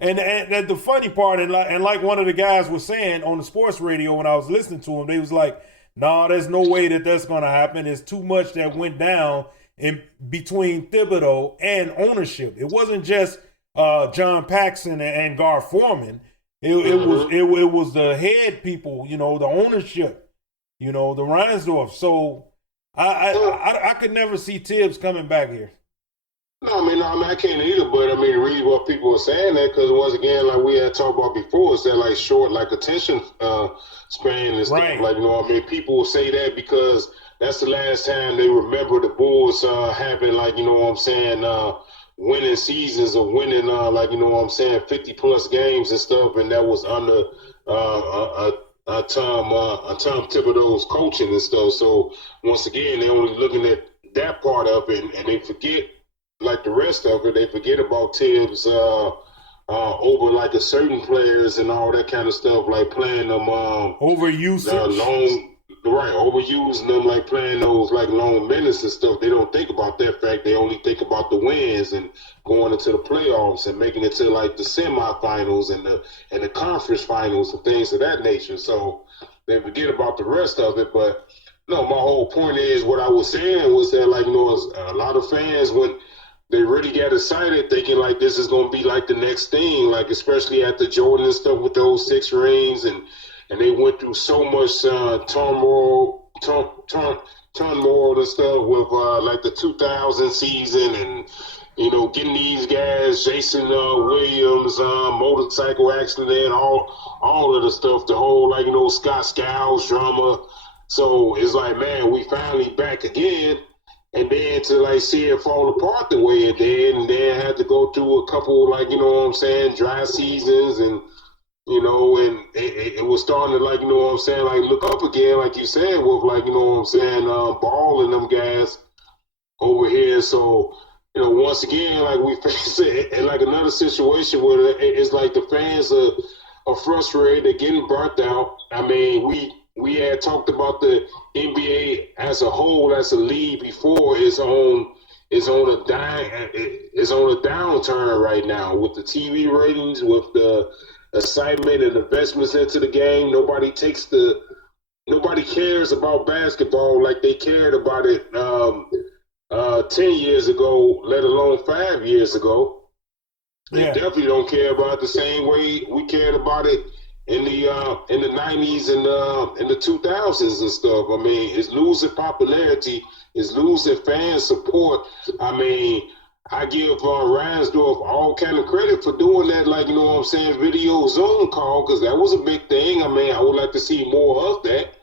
and the funny part, and like one of the guys was saying on the sports radio when I was listening to him, they was like, "No, there's no way that's going to happen. There's too much that went down in between Thibodeau and ownership. It wasn't just John Paxson and Gar Forman. It was the head people, the ownership, the Reinsdorf. So I could never see Tibbs coming back here. No, I can't either. But I mean, read what people are saying that, because once again, like we had talked about before, it's that like short attention span and stuff. Right. People will say that because that's the last time they remember the Bulls having winning seasons or winning 50 plus games and stuff, and that was under Tom Thibodeau's coaching and stuff. So once again, they're only looking at that part of it, and they forget, like the rest of it, they forget about Tibbs over like a certain players and all that kind of stuff, like playing them overusage. Overusing them, like playing those like long minutes and stuff. They don't think about that fact. They only think about the wins and going into the playoffs and making it to like the semifinals and the conference finals and things of that nature. So they forget about the rest of it. But no, my whole point is, what I was saying was that a lot of fans, when they really got excited thinking like this is going to be like the next thing, like especially after Jordan and stuff with those 6 rings, and they went through so much turmoil and stuff with like the 2000 season, and getting these guys, Jason Williams, motorcycle accident, all of the stuff, the whole Scott Skiles drama. So it's like, man, we finally back again. And then to see it fall apart the way it did, and then had to go through a couple dry seasons and you know, and it was starting to, like, you know what I'm saying, like, look up again, like you said, with, like, you know what I'm saying, Ball and them guys over here. So, you know, once again, like, we face it in, like, another situation where it's like the fans are frustrated, they're getting burnt out. I mean, we had talked about the NBA as a whole, as a league before, is on a downturn right now with the TV ratings, with the excitement and investments into the game. Nobody cares about basketball like they cared about it 10 years ago, let alone 5 years ago. They definitely don't care about it the same way we cared about it in the 90s and in the 2000s and stuff. I mean, it's losing popularity, it's losing fan support. I mean, I give Ransdorf all kind of credit for doing that, like, you know what I'm saying, video Zoom call, because that was a big thing. I mean, I would like to see more of that.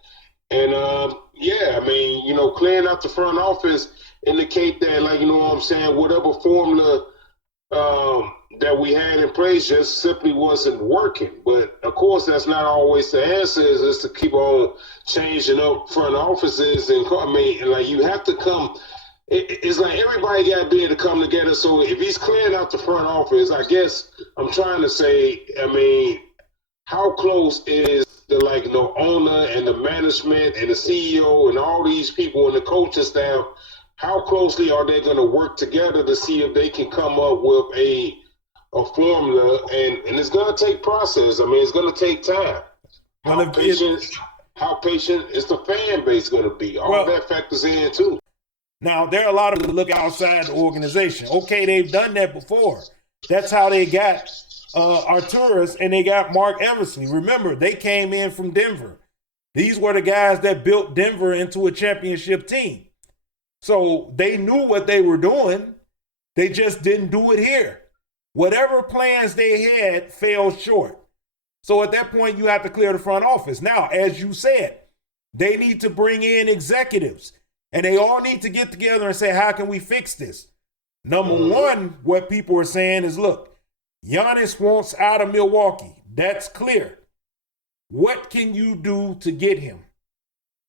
And yeah, I mean, you know, clearing out the front office indicate that, like, you know what I'm saying, whatever formula that we had in place just simply wasn't working. But of course, that's not always the answer, is to keep on changing up front offices. And I mean, like, you have to come. It's like everybody got to be able to come together. So if he's clearing out the front office, I guess I'm trying to say, I mean, how close is the, like, you know, owner and the management and the CEO and all these people and the coaching staff? How closely are they going to work together to see if they can come up with a formula? And it's going to take process. I mean, it's going to take time. How patient is the fan base going to be? All that factors in too. Now, there are a lot of them that look outside the organization. Okay, they've done that before. That's how they got Arturas and they got Mark Eversley. Remember, they came in from Denver. These were the guys that built Denver into a championship team. So they knew what they were doing. They just didn't do it here. Whatever plans they had fell short. So at that point, you have to clear the front office. Now, as you said, they need to bring in executives. And they all need to get together and say, how can we fix this? Number one, what people are saying is, look, Giannis wants out of Milwaukee. That's clear. What can you do to get him?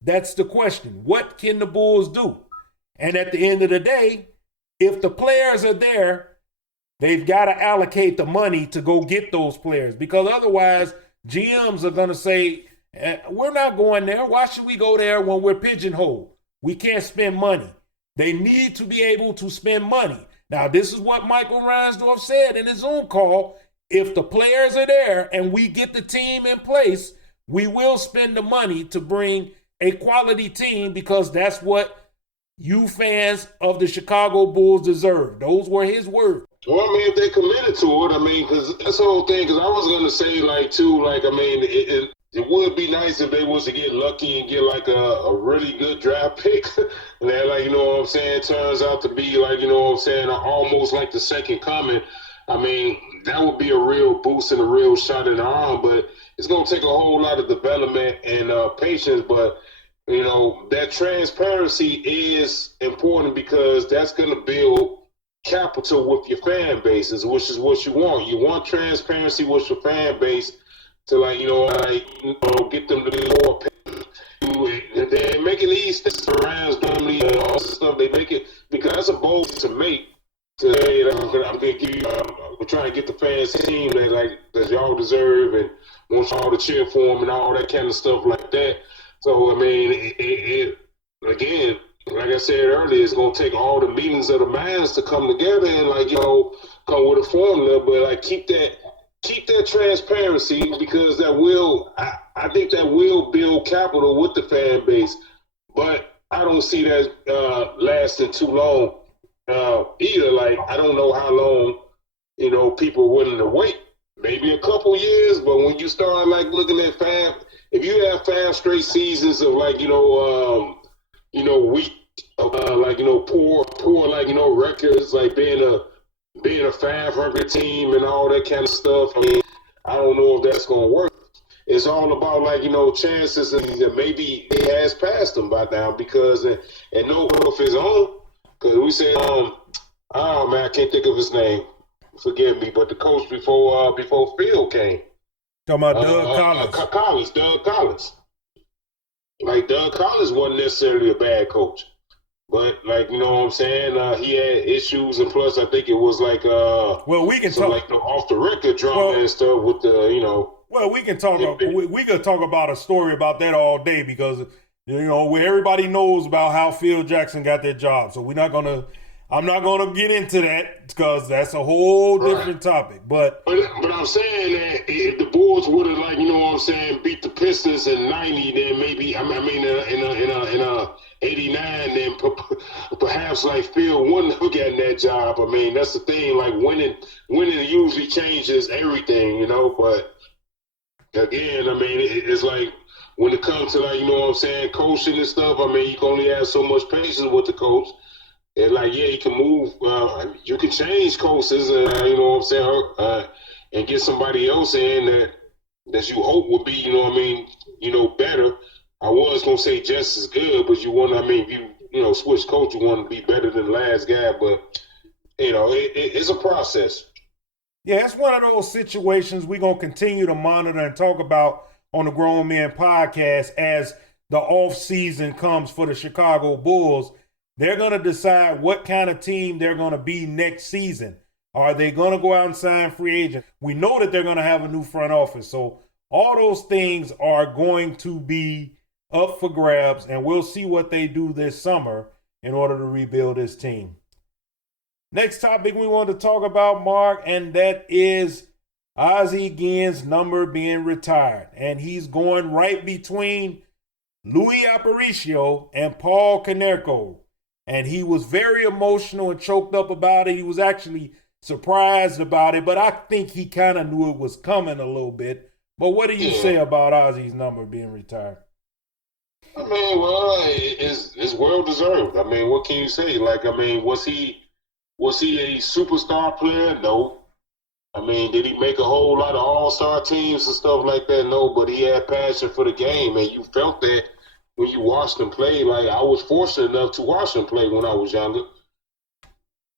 That's the question. What can the Bulls do? And at the end of the day, if the players are there, they've got to allocate the money to go get those players, because otherwise GMs are going to say, we're not going there. Why should we go there when we're pigeonholed? We can't spend money. They need to be able to spend money. Now, this is what Michael Reinsdorf said in his Zoom call. If the players are there and we get the team in place, we will spend the money to bring a quality team, because that's what you fans of the Chicago Bulls deserve. Those were his words. Well, I mean, if they committed to it, I mean, because that's the whole thing. Because I was going to say, like, too, like, I mean, it would be nice if they was to get lucky and get, like, a really good draft pick. And that, like, you know what I'm saying, turns out to be, like, you know what I'm saying, almost like the second coming. I mean, that would be a real boost and a real shot in the arm. But it's going to take a whole lot of development and patience. But, you know, that transparency is important, because that's going to build capital with your fan bases, which is what you want. You want transparency with your fan base to, like, you know, like, you know, get them to be more. They're making these rounds, normally all this stuff. They make it because that's a bold to make. To say, I'm gonna give you. We're trying to get the fans team that, like, that y'all deserve and want y'all to cheer for them and all that kind of stuff like that. So I mean, it again, like I said earlier, it's gonna take all the meetings of the minds to come together and, like, you know, come with a formula. But, like, keep that transparency, because that will, I think that will build capital with the fan base. But I don't see that lasting too long either. Like, I don't know how long, you know, people are willing to wait. Maybe a couple years, but when you start, like, looking at if you have 5 straight seasons of, like, you know, weak, like, you know, poor, like, you know, records, like being a 500 team and all that kind of stuff, I mean, I don't know if that's gonna work. It's all about, like, you know, chances, and maybe he has passed them by now, because and no of his own, because we said, oh man, I can't think of his name. Forgive me, but the coach before Phil came. Talking about Doug Collins. Doug Collins. Like Doug Collins wasn't necessarily a bad coach, but like you know what I'm saying, he had issues, and plus I think it was like well, we can talk like off the record drama and stuff with the Well, we can talk about we could talk about a story about that all day because where everybody knows about how Phil Jackson got their job, so I'm not gonna get into that because that's a whole different topic. But I'm saying that if the Bulls would have beat the Pistons in '90, then maybe in '89, then perhaps like Phil wouldn't have gotten that job. I mean, that's the thing. Like winning usually changes everything, But again, I mean, it's like when it comes to coaching and stuff. I mean, you can only have so much patience with the coach. And you can move, you can change coaches, and get somebody else in that you hope would be, better. I was gonna say just as good, but if you switch coach, you want to be better than the last guy. But it's a process. Yeah, it's one of those situations we're gonna continue to monitor and talk about on the Grown Men Podcast as the off season comes for the Chicago Bulls. They're going to decide what kind of team they're going to be next season. Are they going to go out and sign free agents? We know that they're going to have a new front office. So all those things are going to be up for grabs, and we'll see what they do this summer in order to rebuild this team. Next topic we want to talk about, Mark, and that is Ozzie Guillen's number being retired. And he's going right between Louis Aparicio and Paul Konerko. And he was very emotional and choked up about it. He was actually surprised about it, but I think he kind of knew it was coming a little bit. But what do you say about Ozzie's number being retired? I mean, well, it's well deserved. I mean, what can you say? Was he a superstar player? No. I mean, did he make a whole lot of all-star teams and stuff like that? No, but he had passion for the game, and you felt that when you watched him play. Like, I was fortunate enough to watch him play when I was younger.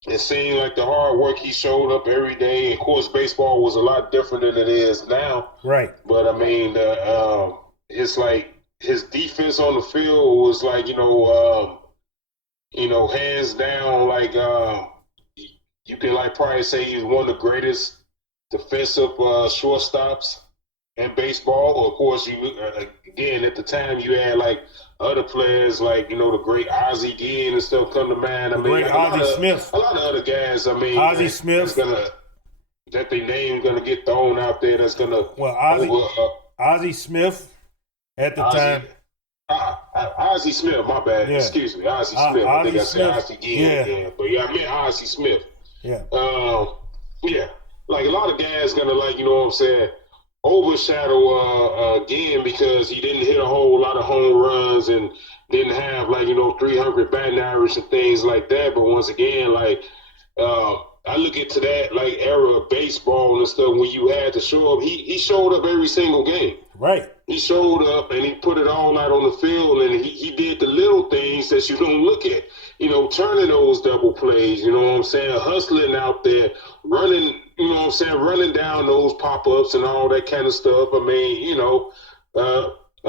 It seemed like the hard work he showed up every day. Of course, baseball was a lot different than it is now. Right. But, I mean, it's like his defense on the field was like, hands down, like you can probably say he's one of the greatest defensive shortstops in baseball. Of course, again, at the time you had other players the great Ozzie Guillen and stuff come to mind. Ozzie Smith. A lot of other guys, Ozzie Smith. That their name gonna get thrown out there. That's gonna Ozzie Smith at the time. Ozzie Smith, my bad. Yeah. Excuse me, Ozzie Smith. I think I said Ozzie Guillen again, but I meant Ozzie Smith. Yeah. Like a lot of guys gonna overshadow again because he didn't hit a whole lot of home runs and didn't have 300 batting average and things like that. But once again, I look into that era of baseball and stuff when you had to show up. He showed up every single game. Right. He showed up and he put it all out on the field, and he did the little things that you don't look at. Turning those double plays, hustling out there, running, running down those pop-ups and all that kind of stuff. I mean,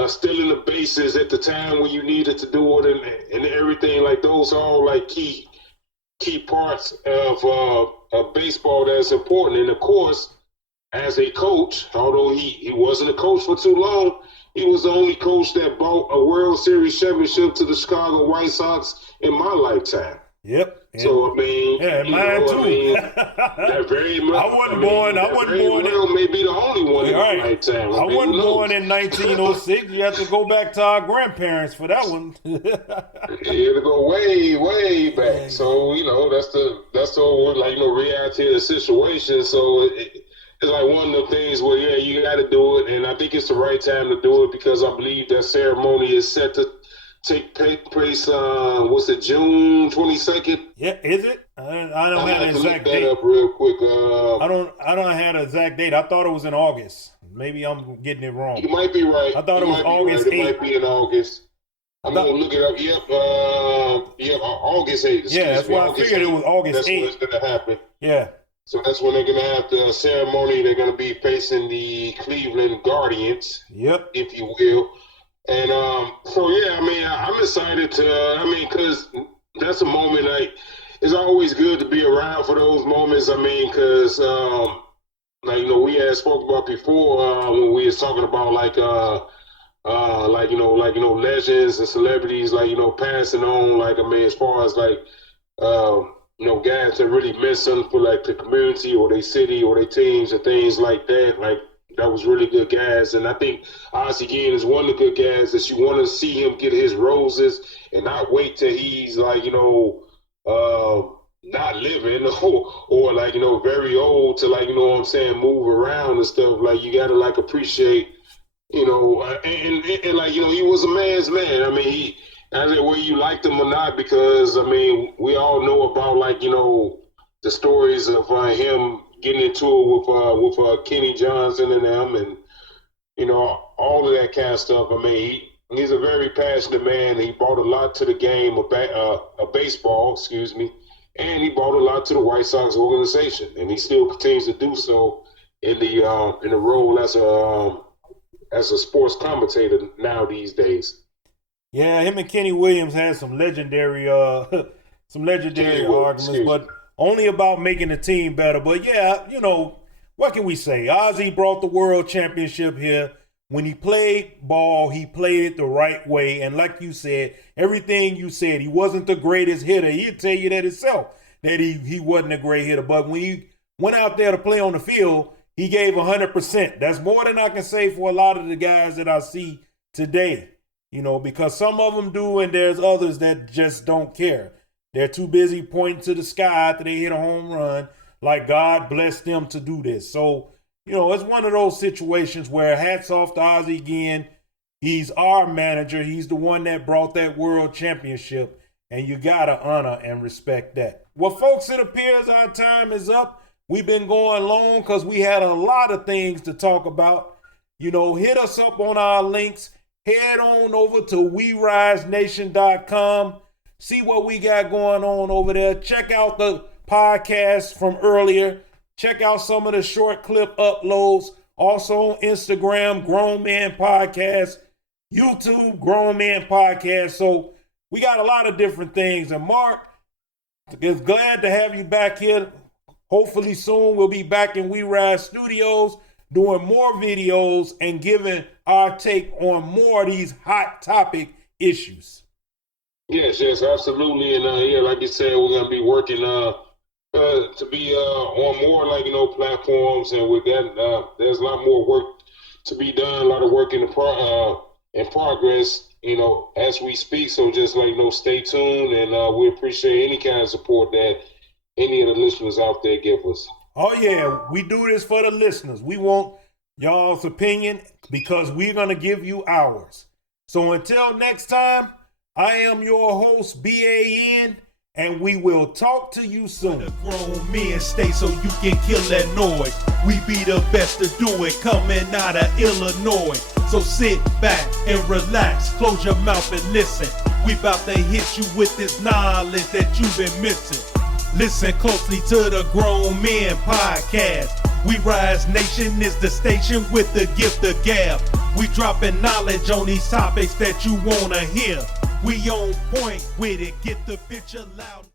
stealing the bases at the time when you needed to do it and everything. Those are all key parts of baseball that's important. And of course, as a coach, although he wasn't a coach for too long, he was the only coach that brought a World Series championship to the Chicago White Sox in my lifetime. Yep. So, I mean, mine too. That very much. I wasn't born. Maybe the only one in my lifetime. I wasn't born in 1906. You have to go back to our grandparents for that one. You have to go way, way back. So, that's the reality of the situation. So, it's one of the things where, you got to do it, and I think it's the right time to do it because I believe that ceremony is set to take place, June 22nd? Yeah, is it? I don't have an exact date. Look that up real quick. I don't have an exact date. I thought it was in August. Maybe I'm getting it wrong. You might be right. I thought it was August 8th. It might be in August. I'm going to look it up. Yep, August 8th. Yeah, that's why I figured it was August 8th. That's when it's going to happen. Yeah. So that's when they're going to have the ceremony. They're going to be facing the Cleveland Guardians, Yep. if you will. And so, yeah, I mean, I'm excited to, because that's a moment, like, it's always good to be around for those moments. I mean, because, we had spoke about before when we was talking about, legends and celebrities, passing on, as far as, guys that really meant something for like the community or their city or their teams and things like that. Like that was really good guys. And I think Ozzie Guillen is one of the good guys that you want to see him get his roses and not wait till he's not living or very old to move around and stuff. Like you gotta appreciate, he was a man's man. I mean, I don't know whether you liked him or not, because we all know about the stories of him getting into it with Kenny Johnson and them, and all of that kind of stuff. He's a very passionate man. He brought a lot to the game of baseball, and he brought a lot to the White Sox organization, and he still continues to do so in the role as a sports commentator now these days. Yeah, him and Kenny Williams had some legendary arguments, but only about making the team better. But yeah, what can we say? Ozzie brought the world championship here. When he played ball, he played it the right way. And like you said, everything you said, he wasn't the greatest hitter. He'd tell you that himself, that he wasn't a great hitter. But when he went out there to play on the field, he gave 100%. That's more than I can say for a lot of the guys that I see today. Because some of them do, and there's others that just don't care. They're too busy pointing to the sky after they hit a home run, like God blessed them to do this. So, it's one of those situations where hats off to Ozzie again. He's our manager. He's the one that brought that world championship, and you got to honor and respect that. Well, folks, it appears our time is up. We've been going long because we had a lot of things to talk about. Hit us up on our links. Head on over to WeRiseNation.com. See what we got going on over there. Check out the podcast from earlier. Check out some of the short clip uploads. Also on Instagram, Grown Man Podcast. YouTube, Grown Man Podcast. So we got a lot of different things. And Mark, is glad to have you back here. Hopefully soon we'll be back in We Rise Studios doing more videos and giving our take on more of these hot topic issues. Yes, absolutely. And like you said, we're going to be working to be on more platforms, and with that, there's a lot more work to be done, a lot of work in progress, as we speak. So just stay tuned, and we appreciate any kind of support that any of the listeners out there give us. Oh yeah, we do this for the listeners. We want y'all's opinion because we're going to give you ours. So until next time, I am your host, BAN, and we will talk to you soon. The grown men stay so you can kill that noise. We be the best to do it, coming out of Illinois. So sit back and relax, close your mouth and listen. We about to hit you with this knowledge that you've been missing. Listen closely to the Grown Men Podcast. We Rise Nation is the station with the gift of gab. We dropping knowledge on these topics that you wanna hear. We on point with it, get the picture loud.